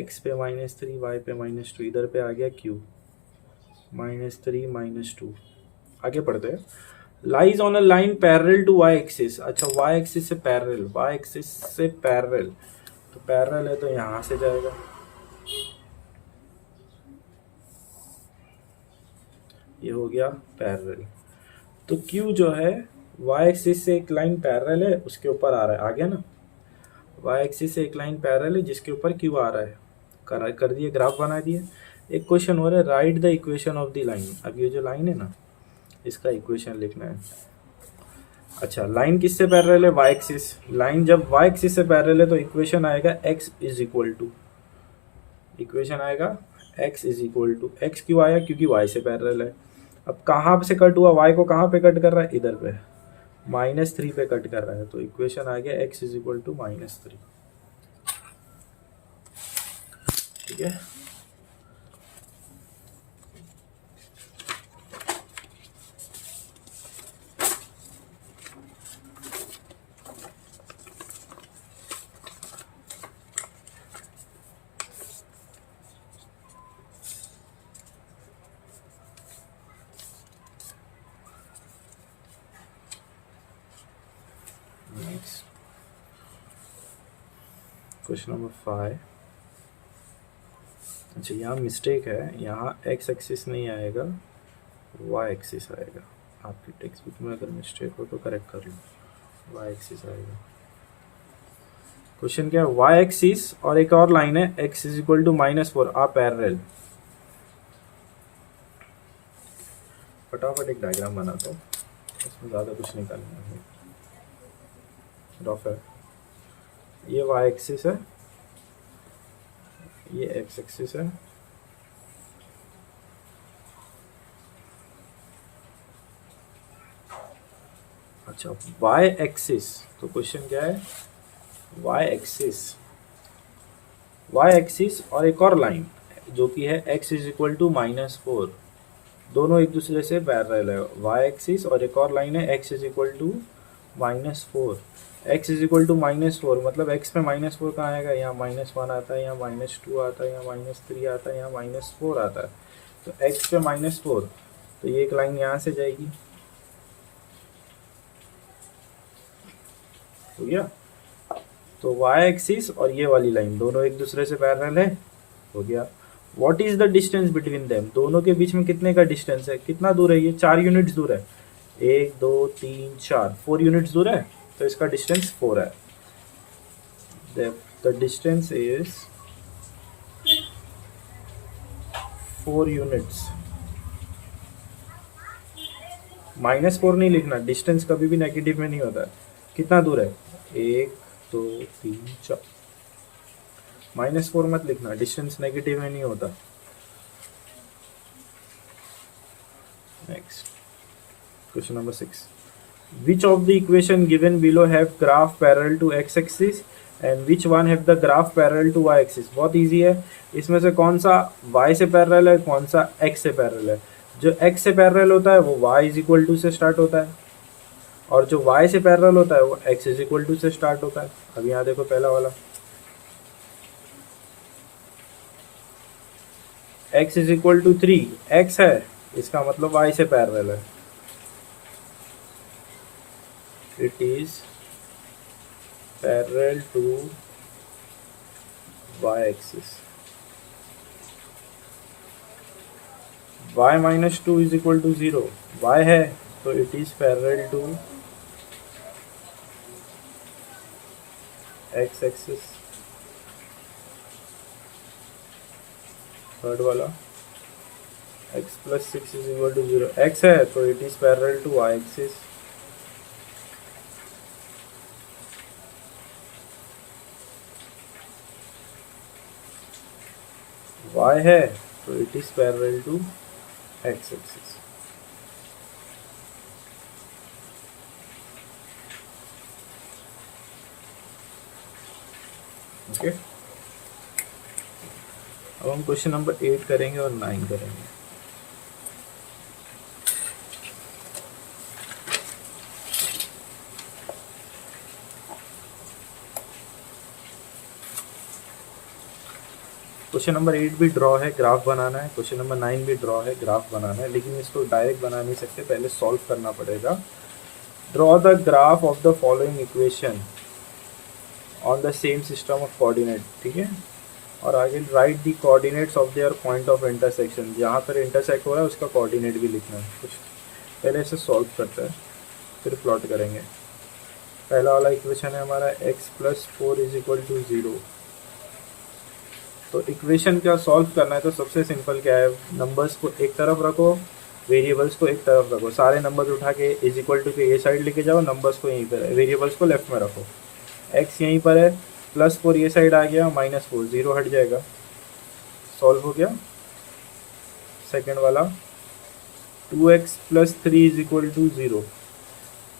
x पे -3 y पे -2, इधर पे आ गया Q -3 -2। आगे पढ़ते हैं, lies on a line parallel to y axis. अच्छा, y एक्सिस से पैरेलल, y एक्सिस से पैरेलल, तो पैरेलल है तो यहाँ से जाएगा, ये हो गया पैरेलल। तो Q जो है y एक्सिस से एक लाइन पैरेलल है, उसके ऊपर आ रहा है, आ गया ना। y एक्सिस से एक लाइन पैरेलल है जिसके ऊपर Q आ रहा है, कर दिए, ग्राफ बना दिए। एक क्वेश्चन हो रहा है, right the equation of the line. अब ये जो लाइन है ना, इसका इक्वेशन लिखना है। अच्छा, लाइन किससे पैरेलल है? y axis. लाइन जब y एक्सिस से पैरेलल है तो इक्वेशन आएगा x is equal to, equation आएगा x is equal to, x क्यों आया? क्योंकि y से पैरेलल है। अब कहाँ से कट हुआ? y को कहाँ पे कट कर रहा है? इधर पे, -3 पे कट कर रहा है, तो इक्वेशन आ गया x इज इक्वल टू -3। ठीक है। Next question number 5। अच्छा, यहाँ मिस्टेक है, यहाँ x एक्सिस नहीं आएगा, y एक्सिस आएगा। आपकी टेक्स्ट बुक में अगर मिस्टेक हो तो करेक्ट कर लो, y एक्सिस आएगा। क्वेश्चन क्या है? y एक्सिस और एक और लाइन है x इज इक्वल टू -4 आ पैरेलल। फटाफट एक डायग्राम बनाता हूँ, इसमें ज़्यादा कुछ नहीं करना है। रफ है, ये y एक्सिस है, ये x एक्सिस है, अच्छा y एक्सिस। तो क्वेश्चन क्या है? y एक्सिस और एक और लाइन जो कि है x इज इक्वल टू -4, दोनों एक दूसरे से पैरेलल है। y एक्सिस और एक और लाइन है x is equal to -4। x is equal to -4 मतलब x में -4 कहाँ आएगा? यहाँ -1 आता है, यहाँ -2 आता है, यहाँ -3 आता है, यहाँ -4 आता है। तो x पे -4, तो ये एक लाइन यहाँ से जाएगी, हो गया। तो y एक्सिस और ये वाली लाइन दोनों एक दूसरे से पैरेलल है, हो गया। What is the distance between them? दोनों के बीच में कितने का डिस्टेंस है? कितना दूर है? ये 4 यूनिट्स दूर है, 1 2 3 4, 4 यूनिट्स दूर है, तो इसका डिस्टेंस 4 है। The distance is 4 units. -4 नहीं लिखना, डिस्टेंस कभी भी नेगेटिव में नहीं होता है। कितना दूर है? 1 2 3 4, -4 मत लिखना, डिस्टेंस नेगेटिव में नहीं होता। Next question number 6। Which of the equation given below have graph parallel to x axis and which one have the graph parallel to y axis? बहुत इजी है, इसमें से कौन सा y से पैरेलल है, कौन सा x से पैरेलल है? जो x से पैरेलल होता है वो y इज इक्वल टू से स्टार्ट होता है, और जो y से पैरेलल होता है वो x इज इक्वल टू से स्टार्ट होता है। अब यहाँ देखो पहला वाला, x is equal to 3, x है, इसका मतलब y से पैरेलल है, it is parallel to y axis। y minus 2 is equal to 0, y है तो it is parallel to x axis। Third वाला, x plus 6 is equal to 0, x है तो it is parallel to y axis। y है तो it is parallel to x axis। Okay, अब हम question number 8 करेंगे और 9 करेंगे। क्वेश्चन नंबर 8 भी ड्रॉ है, ग्राफ बनाना है। क्वेश्चन नंबर 9 भी ड्रॉ है, ग्राफ बनाना है, लेकिन इसको डायरेक्ट बना नहीं सकते, पहले सॉल्व करना पड़ेगा। Draw the graph of the following equation on the same system of coordinate. ठीक है, और आगे right the coordinates of their point of intersection, जहाँ पर इंटरसेक्ट हो रहा है उसका कोऑर्डिनेट भी लिखना है। कुछ पहले इसे सॉल्व करते हैं फिर प्लॉट करेंगे। पहला वाला इक्वेशन है हमारा x plus 4 is equal to 0। तो इक्वेशन क्या सॉल्व करना है तो सबसे सिंपल क्या है, नंबर्स को एक तरफ रखो, वेरिएबल्स को एक तरफ रखो, सारे नंबर्स उठा के इज इक्वल टू के ये साइड लेके जाओ, नंबर्स को यहीं पर, वेरिएबल्स को लेफ्ट में रखो। x यहीं पर है, प्लस 4 ये साइड आ गया, माइनस 4 0 हट जाएगा, सॉल्व हो गया। सेकेंड वाला 2x plus 3 is equal to 0।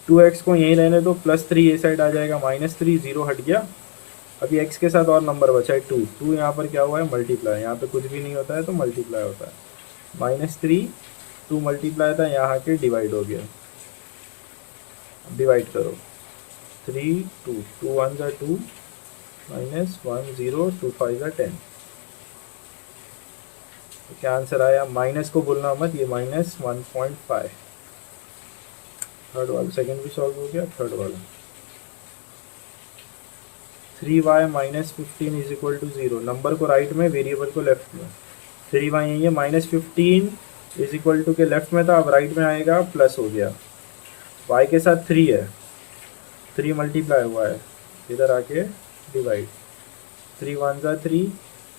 2x को यहीं रहने दो, प्लस 3 ये साइड आ जाएगा, माइनस 3 0 हट गया। अभी x के साथ और नंबर बचा है 2। 2 यहाँ पर क्या हुआ है, मल्टीप्लाई, यहाँ पे कुछ भी नहीं होता है तो मल्टीप्लाई होता है। माइनस 3 2 मल्टीप्लाई था, यहाँ के डिवाइड हो गया। डिवाइड करो, 3 2 2 1 ज़ा 2 माइनस 1 0 2 5 ज़ा 10। तो क्या आंसर आया, माइनस को भूलना मत, ये माइनस 1.5। थर्ड वाला सेकेंड भी सॉल्व हो गया। थर्ड वाला 3y minus 15 is equal to 0। Number को राइट में, वेरिएबल को लेफ्ट में। 3y यही है, माइनस 15 इज इक्वल टू के लेफ्ट में था, अब राइट में आएगा, प्लस हो गया। y के साथ 3 है, 3 मल्टीप्लाई हुआ है, इधर आके डिवाइड, 3 1 ज़ा 3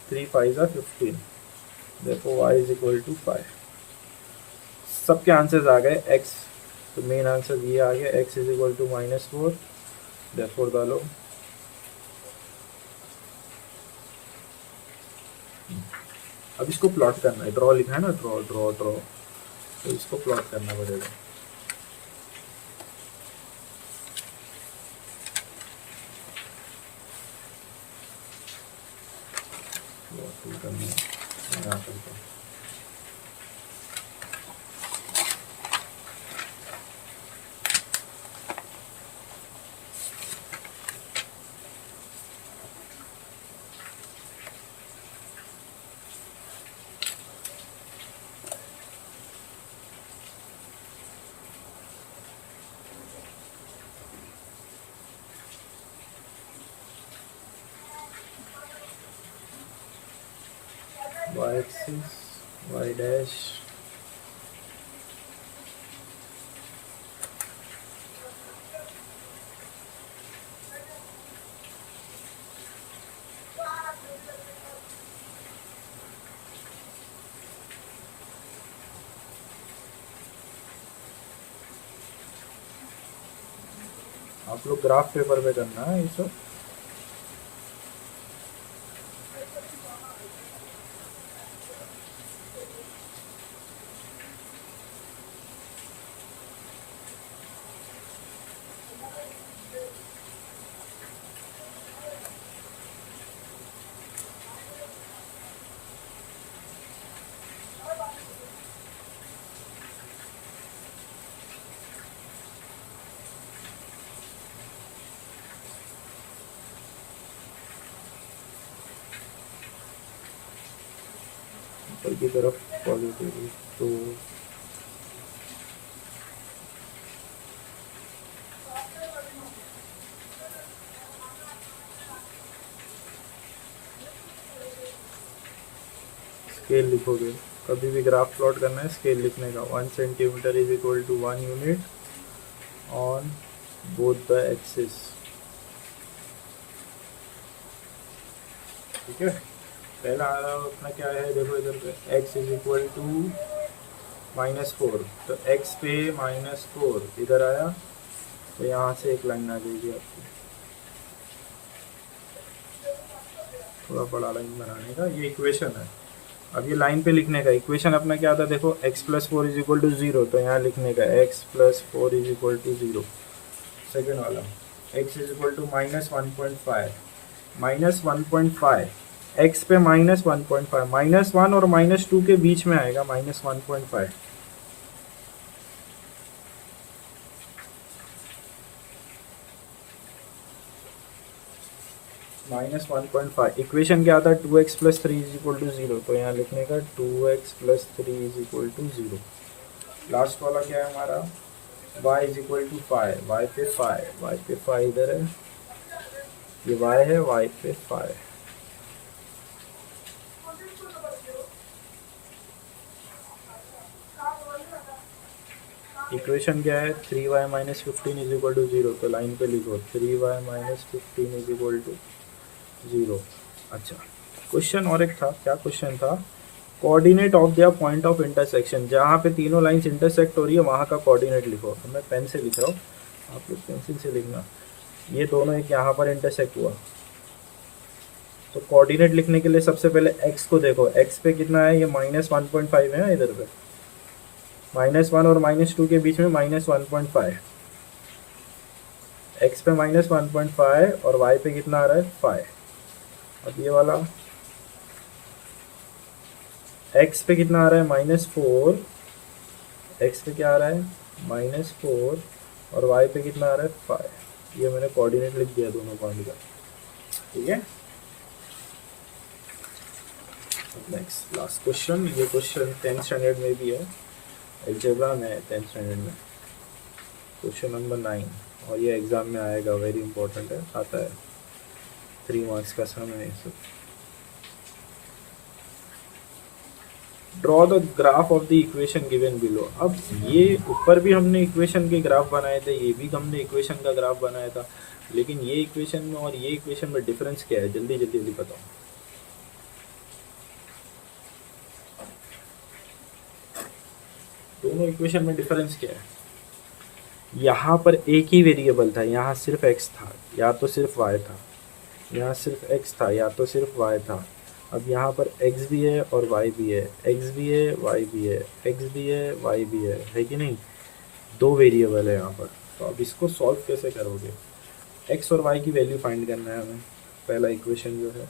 3 5 ज़ा 15, देखो y इज इक्वल टू 5। सबके आंसर्स आ गए। x तो मेन आंसर ये आ गया, x is equal to -4, therefore डालो। अब इसको प्लॉट करना है, ड्रॉ लिखा है ना, ड्रॉ ड्रॉ ड्रॉ, तो इसको प्लॉट करना पड़ेगा। प्लॉट करना है, यहाँ करता हूँ। y axis, y dash, आप लोग ग्राफ पेपर पे करना है ये सब। ऊपर की तरफ पॉजिटिव, तो स्केल लिखोगे, कभी भी ग्राफ प्लॉट करना है स्केल लिखने का। 1 centimetre is equal to 1 unit on both the axis. ठीक है, पहला अपना क्या है, देखो इधर पे x इज इक्वल टू -4, तो x पे -4 इधर आया, तो यहाँ से एक लाइन आ जाएगी आपकी, थोड़ा बड़ा लाइन बनाने का, ये इक्वेशन है। अब ये लाइन पे लिखने का इक्वेशन अपना क्या था, देखो x plus 4 is equal to 0, तो यहाँ लिखने का x plus 4 is equal to 0। Second वाला x is equal to -1.5, -1.5, x पे -1.5, -1 और -2 के बीच में आएगा, -1.5। -1.5 इक्वेशन क्या था, 2x plus 3 is equal to 0, तो यहाँ लिखने का 2x plus 3 is equal to 0। Last वाला क्या है हमारा, y is equal to 5, y पे 5, y पे 5 इधर है, ये y है, y पे 5। इक्वेशन क्या है 3y minus 15 is equal to 0, तो लाइन पे लिखो 3y minus 15 is equal to 0। अच्छा, क्वेश्चन और एक था, क्या क्वेश्चन था, coordinate of the point of intersection, जहाँ पे तीनों लाइंस इंटरसेक्ट हो रही है वहाँ का कोऑर्डिनेट लिखो। मैं पेन से लिख रहा हूँ, आप लोग पेंसिल से लिखना। ये दोनों एक यहाँ पर इंटरसेक्ट हुआ, तो कोऑर्डिनेट लिखने के लिए सबसे पहले x को देखो, x पे कितना है, ये -1.5 है ना, इधर पे -1 और -2 के बीच में -1.5, x पे -1.5 और y पे कितना आ रहा है 5। अब ये वाला x पे कितना आ रहा है -4, x पे क्या आ रहा है -4 और y पे कितना आ रहा है 5। ये मैंने कोऑर्डिनेट लिख दिया दोनों पॉइंट का, ठीक है। नेक्स्ट लास्ट क्वेश्चन, ये क्वेश्चन 10th स्टैंडर्ड में भी है, अलजेब्रा में 10th स्टैंडर्ड में, क्वेश्चन नंबर 9, और ये एग्जाम में आएगा, वेरी इंपॉर्टेंट है, आता है 3 मार्क्स का सम है ये सब। Draw the graph of the equation given below. अब ये ऊपर भी हमने इक्वेशन के ग्राफ बनाए थे, ये भी हमने इक्वेशन का ग्राफ बनाया था, लेकिन ये इक्वेशन में और ये इक्वेशन में डिफरेंस क्या है, जल्दी जल्दी जल्दी बताओ। दोनों इक्वेशन में डिफरेंस क्या है, यहाँ पर एक ही वेरिएबल था, यहाँ सिर्फ x था या तो सिर्फ y था, यहाँ सिर्फ x था या तो सिर्फ y था। अब यहाँ पर x भी है और y भी है, x भी है y भी है, x भी है y भी है कि नहीं, दो वेरिएबल है यहाँ पर। तो अब इसको सॉल्व कैसे करोगे, x और y की वैल्यू फाइंड करना है हमें। पहला इक्वेशन जो है,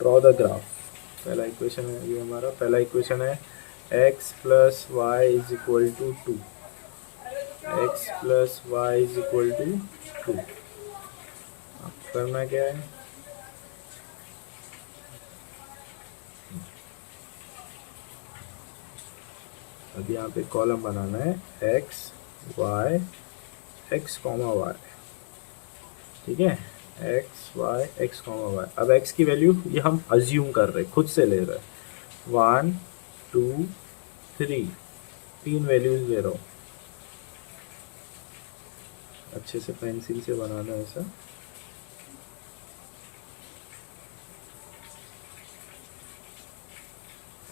ड्रॉ द ग्राफ, पहला इक्वेशन है ये हमारा, पहला इक्वेशन है x plus y is equal to 2, x plus y is equal to 2। अब करना क्या है, अब यहाँ पे कॉलम बनाना है x y x comma y, ठीक है, x y x comma y। अब x की वैल्यू ये हम अज्यूम कर रहे, खुद से ले रहे, 1 2 3, 3 वैल्यूज ले रहा हूँ, अच्छे से पेंसिल से बनाना है ऐसा।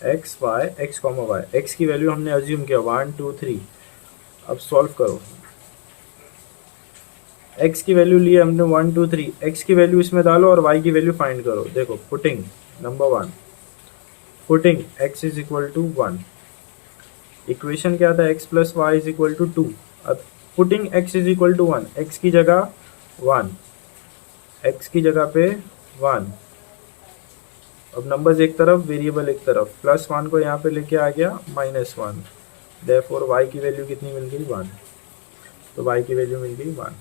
X y x comma y, x की वैल्यू हमने अज्यूम किया 1 2 3। अब सॉल्व करो, एक्स की वैल्यू लिए हमने 1 2 3, एक्स की वैल्यू इसमें डालो और वाई की वैल्यू फाइंड करो। देखो putting number 1, putting x is equal to 1, equation क्या था x plus y is equal to 2। अब putting x is equal to 1, x की जगह 1, x की जगह पे 1। अब नंबर्स एक तरफ, वेरिएबल एक तरफ, +1 को यहाँ पे लेके आ गया -1, देयरफॉर y की वैल्यू कितनी मिल गई 1, तो y की वैल्यू मिल गई 1।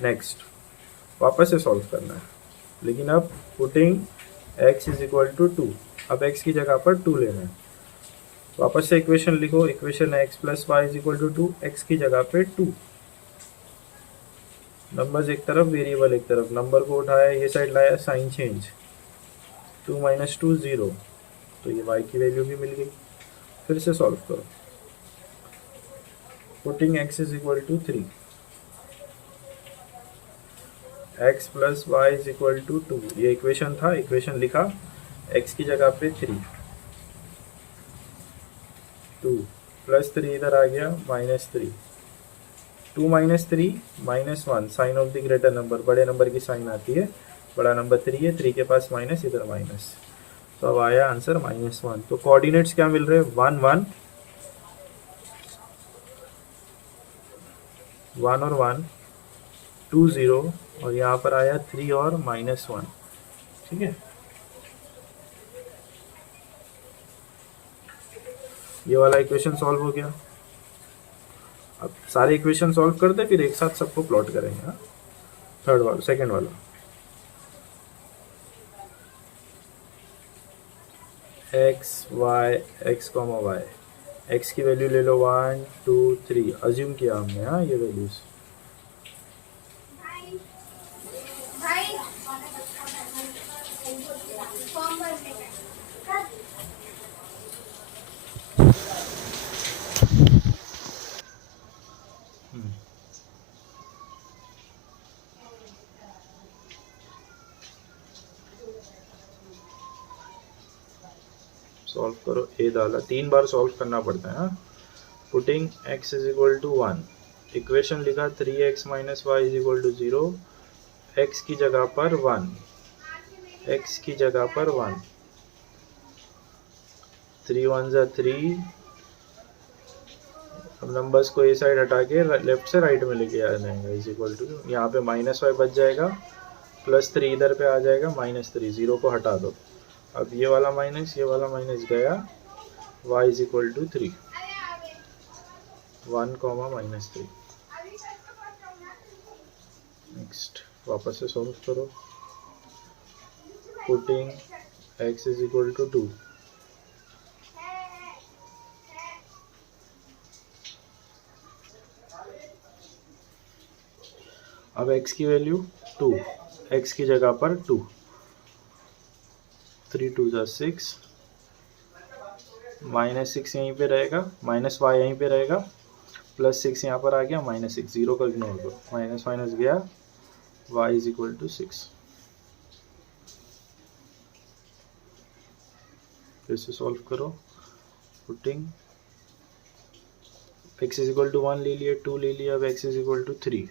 नेक्स्ट वापस से सॉल्व करना है, लेकिन अब putting x is equal to 2, अब x की जगह पर 2 लेना है। वापस से इक्वेशन लिखो, इक्वेशन है x plus y is equal to 2, x की जगह पे 2, नंबर्स एक तरफ वेरिएबल एक तरफ, नंबर को उठाया ये साइड लाया, साइन चेंज, 2 - 2 0, तो ये y की वैल्यू भी मिल गई। फिर से सॉल्व करो, putting x is equal to 3, x plus y is equal to 2, ये इक्वेशन था, इक्वेशन लिखा, x की जगह पे 3, 2 प्लस 3 इधर आ गया -3, 2 - 3 -1, sign of the greater number, बड़े नंबर की साइन आती है, बड़ा नंबर 3 है, 3 के पास माइनस, इधर माइनस, तो अब आया आंसर -1। तो कोऑर्डिनेट्स क्या मिल रहे हैं 1 1 1 और 1 2 0, और यहाँ पर आया 3 और -1, ठीक है। ये वाला इक्वेशन सॉल्व हो गया। अब सारे इक्वेशन सॉल्व कर दे, फिर एक साथ सबको प्लॉट करेंगे। हाँ, थर्ड वाला, सेकंड वाला, x y x comma y, x की वैल्यू ले लो 1 2 3, अज्यूम किया हमने, हाँ ये वैल्यूज, सॉल्व करो, ए डाला, 3 बार सॉल्व करना पड़ता है। हाँ, putting x is equal to 1, equation लिखा 3x minus y is equal to 0, x की जगह पर 1, x की जगह पर 1, 3 1 जा 3। अब नंबर्स को ये साइड हटा के लेफ्ट से राइट में लेके आ जाएंगे, इज इक्वल टू, यहाँ पे माइनस वाई बच जाएगा, प्लस 3 इधर पे आ जाएगा, -3, 0 को हटा दो। अब ये वाला माइनस गया, y is equal to 3, 1 -3। Next वापस से सॉल्व करो, putting x is equal to 2, अब x की वैल्यू 2, x की जगह पर 2, 3 2 जा 6, -6 यहीं पे रहेगा, माइनस वाई यहीं पे रहेगा, +6 यहाँ पर आ गया, -6, 0 को इग्नोर करो, माइनस माइनस गया, y इज इक्वल टू 6। फिर से सॉल्व करो, putting x is equal to 1 ले लिया, 2 ले लिया, अब x is equal to 3,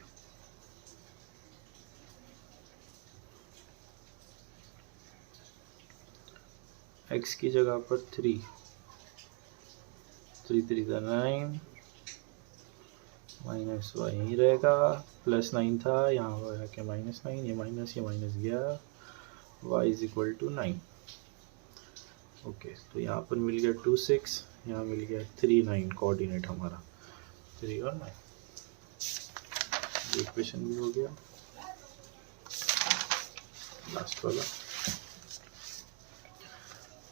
x की जगह पर 3, 3 3 का 9, माइनस वाई यहीं रहेगा, +9 था, यहाँ पर आके -9, ये माइनस गया, y is equal to 9। Okay, तो यहाँ पर मिल गया 2 6, यहाँ मिल गया 3 9, कोऑर्डिनेट हमारा 3 और 9। इक्वेशन भी हो गया, लास्ट वाला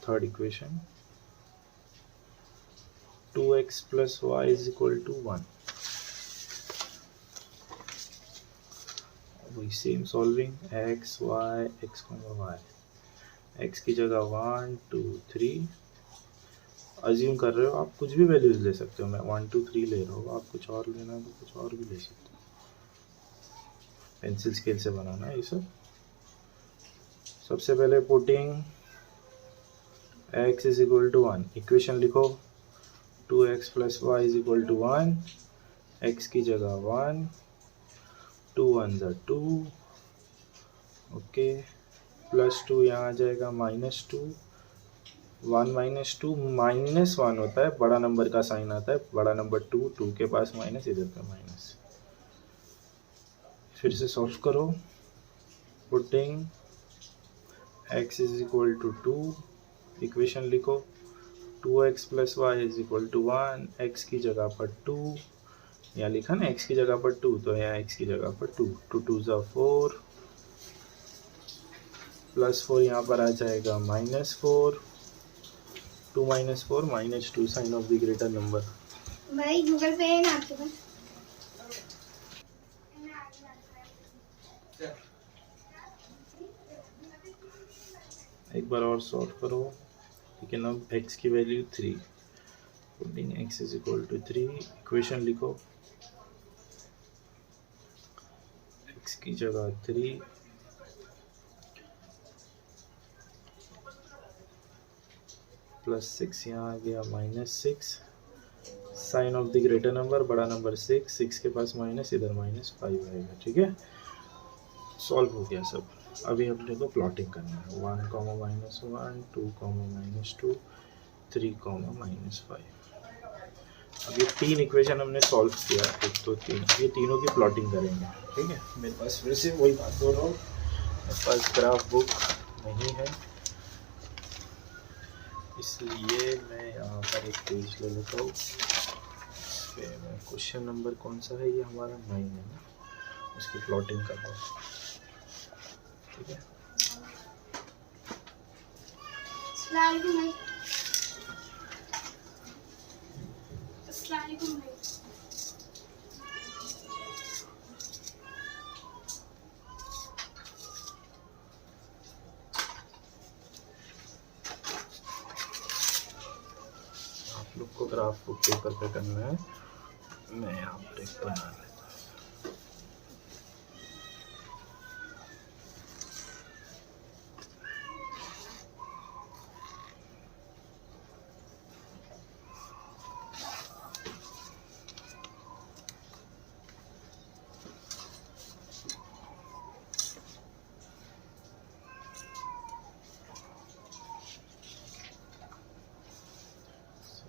third equation, 2x plus y is equal to 1। वही same solving, x y x y, x की जगह 1 2 3, अज्यूम कर रहे हो आप, कुछ भी वैल्यूज ले सकते हो, मैं 1 2 3 ले रहा हूँ, आप कुछ और लेना है तो कुछ और भी ले सकते हो, पेंसिल स्केल से बनाना है ये सब। सबसे पहले putting x is equal to 1, equation लिखो 2x plus y is equal to 1, x की जगह 1, 2 1 जा 2, ओके, +2 यहाँ आ जाएगा, -2, 1 -2 -1 होता है, बड़ा नंबर का साइन आता है, बड़ा नंबर 2, 2 के पास माइनस, इधर पे माइनस। फिर से सॉल्व करो, putting x is equal to 2, equation लिखो 2x plus y is equal to 1, x की जगह पर 2, यहाँ लिखा ना x की जगह पर 2, तो यहाँ x की जगह पर 2, 2 2 जा 4, +4 यहाँ पर आ जाएगा -4, 2 -4 -2, sign of the greater number. भाई गूगल पे है ना आपके पास? एक बार और सॉल्व करो, लेकिन अब x की value 3, putting x is equal to 3, equation लिखो x की जगह 3, +6 यहाँ आ गया, -6, sign of the greater number, बड़ा नंबर 6, 6 के पास माइनस, इधर -5 आएगा, ठीक है। सॉल्व हो गया सब। अभी अपने को प्लॉटिंग करना है, 1, -1, 2, -2, 3, -5। अब ये 3 इक्वेशन हमने सॉल्व किया, 1 2 3, ये तीनों की प्लॉटिंग करेंगे, ठीक है। मेरे पास फिर से वही बात हो रहा हूँ, मेरे पास ग्राफ बुक नहीं है, इसलिए मैं यहाँ पर एक पेज ले लेता हूँ, इस पर मैं क्वेश्चन नंबर कौन सा है, ये हमारा 9 है ना, उसकी प्लॉटिंग कर रहा हूँ, ठीक है। आप लोग को ग्राफ बुक पेपर पे करना है, मैं यहाँ पर एक बना लेता हूँ।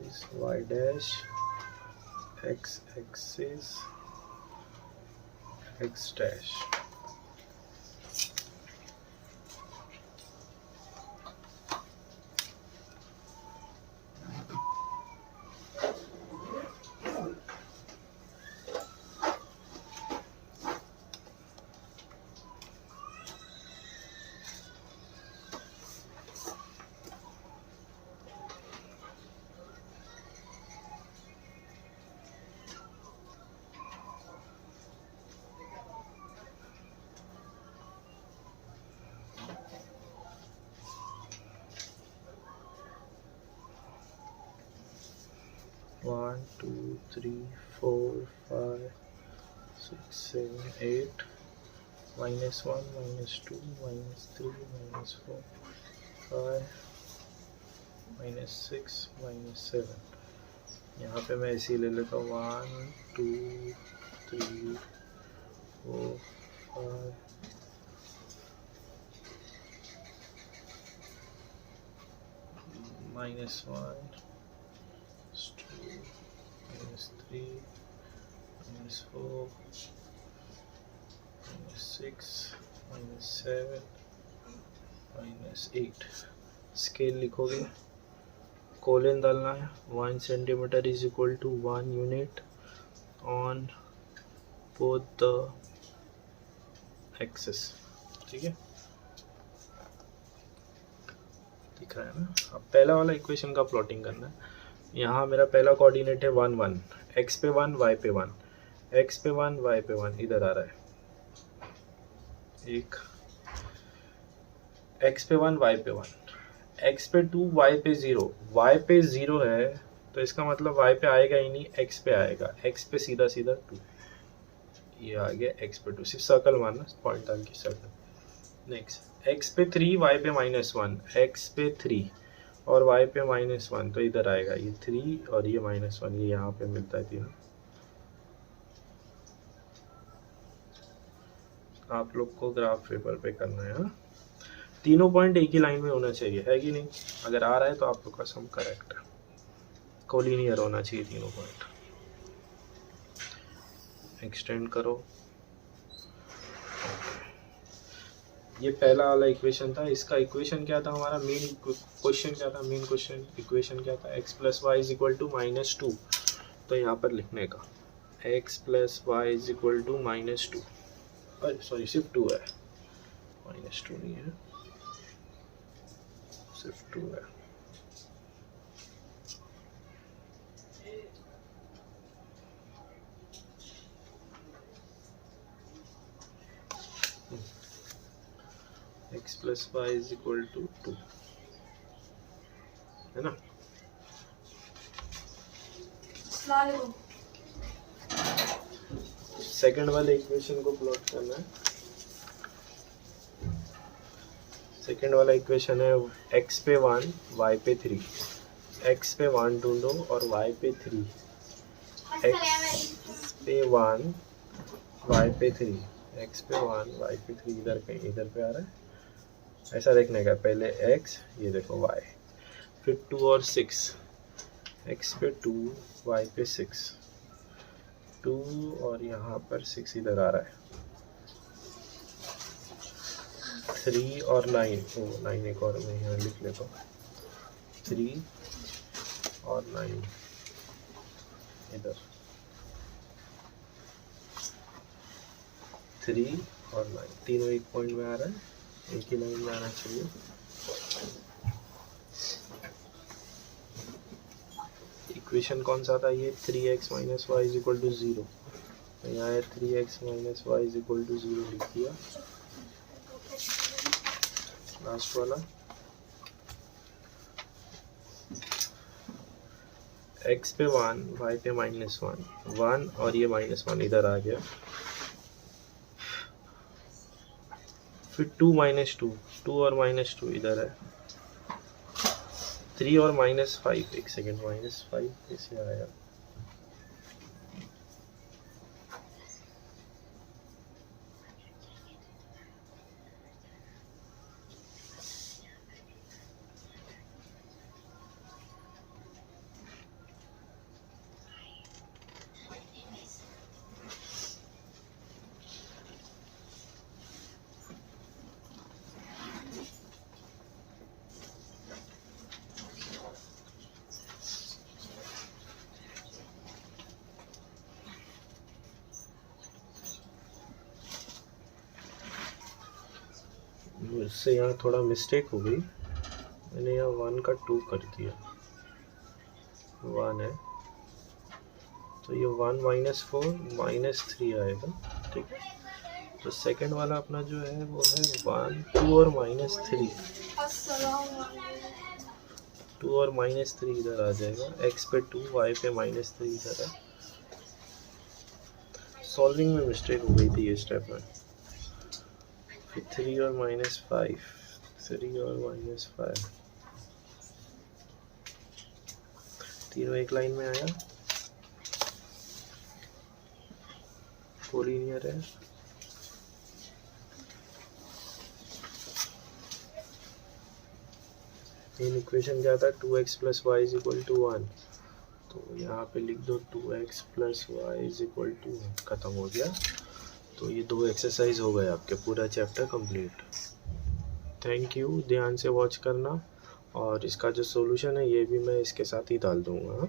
is y dash, x axis, x dash. One, two, three, 4, 5, 6, 7, 8. -1, -2, -3, -4, 5, -6, -7. यहाँ पे मैं ऐसे ही ले लेता हूँ 1, 2, 3, 4, 5, -1, -2, -3, -4, -6, -7, -8. स्केल लिखोगे, कोलन डालना है. 1 centimetre is equal to 1 unit on both the axis. ठीक है, दिख रहा है ना. अब पहला वाला इक्वेशन का प्लॉटिंग करना है. यहाँ मेरा पहला कोऑर्डिनेट है 1 1, एक्स पे 1, वाई पे 1, एक्स पे 1, वाई पे 1 इधर आ रहा है. एक एक्स पे 1, वाई पे 1, एक्स पे 2, वाई पे 0. वाई पे 0 है तो इसका मतलब वाई पे आएगा ही नहीं, एक्स पे आएगा. एक्स पे सीधा सीधा 2, ये आ गया एक्स पे 2. सिर्फ सर्कल मारना, पॉइंट डाल के सर्कल. नेक्स्ट एक्स पे 3, वाई पे -1, एक्स पे 3 और वाई पे -1 तो इधर आएगा ये 3 और ये -1, ये यहाँ पे मिलता है तीनों. आप लोग को ग्राफ पेपर पे करना है. हाँ, तीनों पॉइंट एक ही लाइन में होना चाहिए, है कि नहीं. अगर आ रहा है तो आप लोग का सम करेक्ट है. कोलिनियर होना चाहिए तीनों पॉइंट. एक्सटेंड करो. ये पहला वाला इक्वेशन था. इसका इक्वेशन क्या था हमारा, मेन क्वेश्चन क्या था, मेन क्वेश्चन इक्वेशन क्या था, x + y = -2. तो यहाँ पर लिखने का x + y = -2. अरे सॉरी, सिर्फ 2 है, -2 नहीं है, सिर्फ 2 है. x + y = 2 है ना. सेकंड वाले इक्वेशन को प्लॉट करना है. सेकंड वाला इक्वेशन है x पे 1, y पे 3. x पे 1 ढूंढो और y पे 3. x पे 1, y पे 3, x पे 1, y पे 3 इधर कहीं इधर पे आ रहा है. ऐसा देखने का, पहले x, ये देखो y, फिर 2 और 6, x पे 2, y पे 6, 2 और यहाँ पर 6 इधर आ रहा है. 3 और 9, 9 एक और मैं यहाँ लिख लेता हूँ. 3 और 9 इधर, 3 और 9 तीनों एक पॉइंट में आ रहा है, एक ही लाइन में आना चाहिए. इक्वेशन कौन सा था ये, 3x - y = 0. तो यहाँ है 3x - y = 0 लिख दिया. लास्ट वाला x पे 1, y पे -1, 1 और ये -1 इधर आ गया. फिर 2 - 2, 2 और -2 इधर है. 3 और -5, एक सेकेंड, -5 कैसे आया. मुझसे यहाँ थोड़ा मिस्टेक हो गई, मैंने यहाँ 1 का 2 कर दिया, 1 है तो ये 1 माइनस 4 माइनस 3 आएगा, ठीक है। तो सेकंड वाला अपना जो है वो है 1 2 और माइनस 3, 2 और माइनस 3 इधर आ जाएगा, x पे 2 y पे माइनस 3 इधर है। सॉल्विंग में मिस्टेक हो गई थी ये स्टेप में। फिर 3 और माइनस 5, 3 और माइनस 5, तीनों एक लाइन में आया, कोलिनियर है। इन इक्वेशन क्या था, 2x plus y is equal to 1, तो यहाँ पे लिख दो 2x plus y is equal to, खत्म हो गया। तो ये 2 एक्सरसाइज हो गए आपके, पूरा चैप्टर कंप्लीट। थैंक यू, ध्यान से वॉच करना, और इसका जो सॉल्यूशन है ये भी मैं इसके साथ ही डाल दूँगा।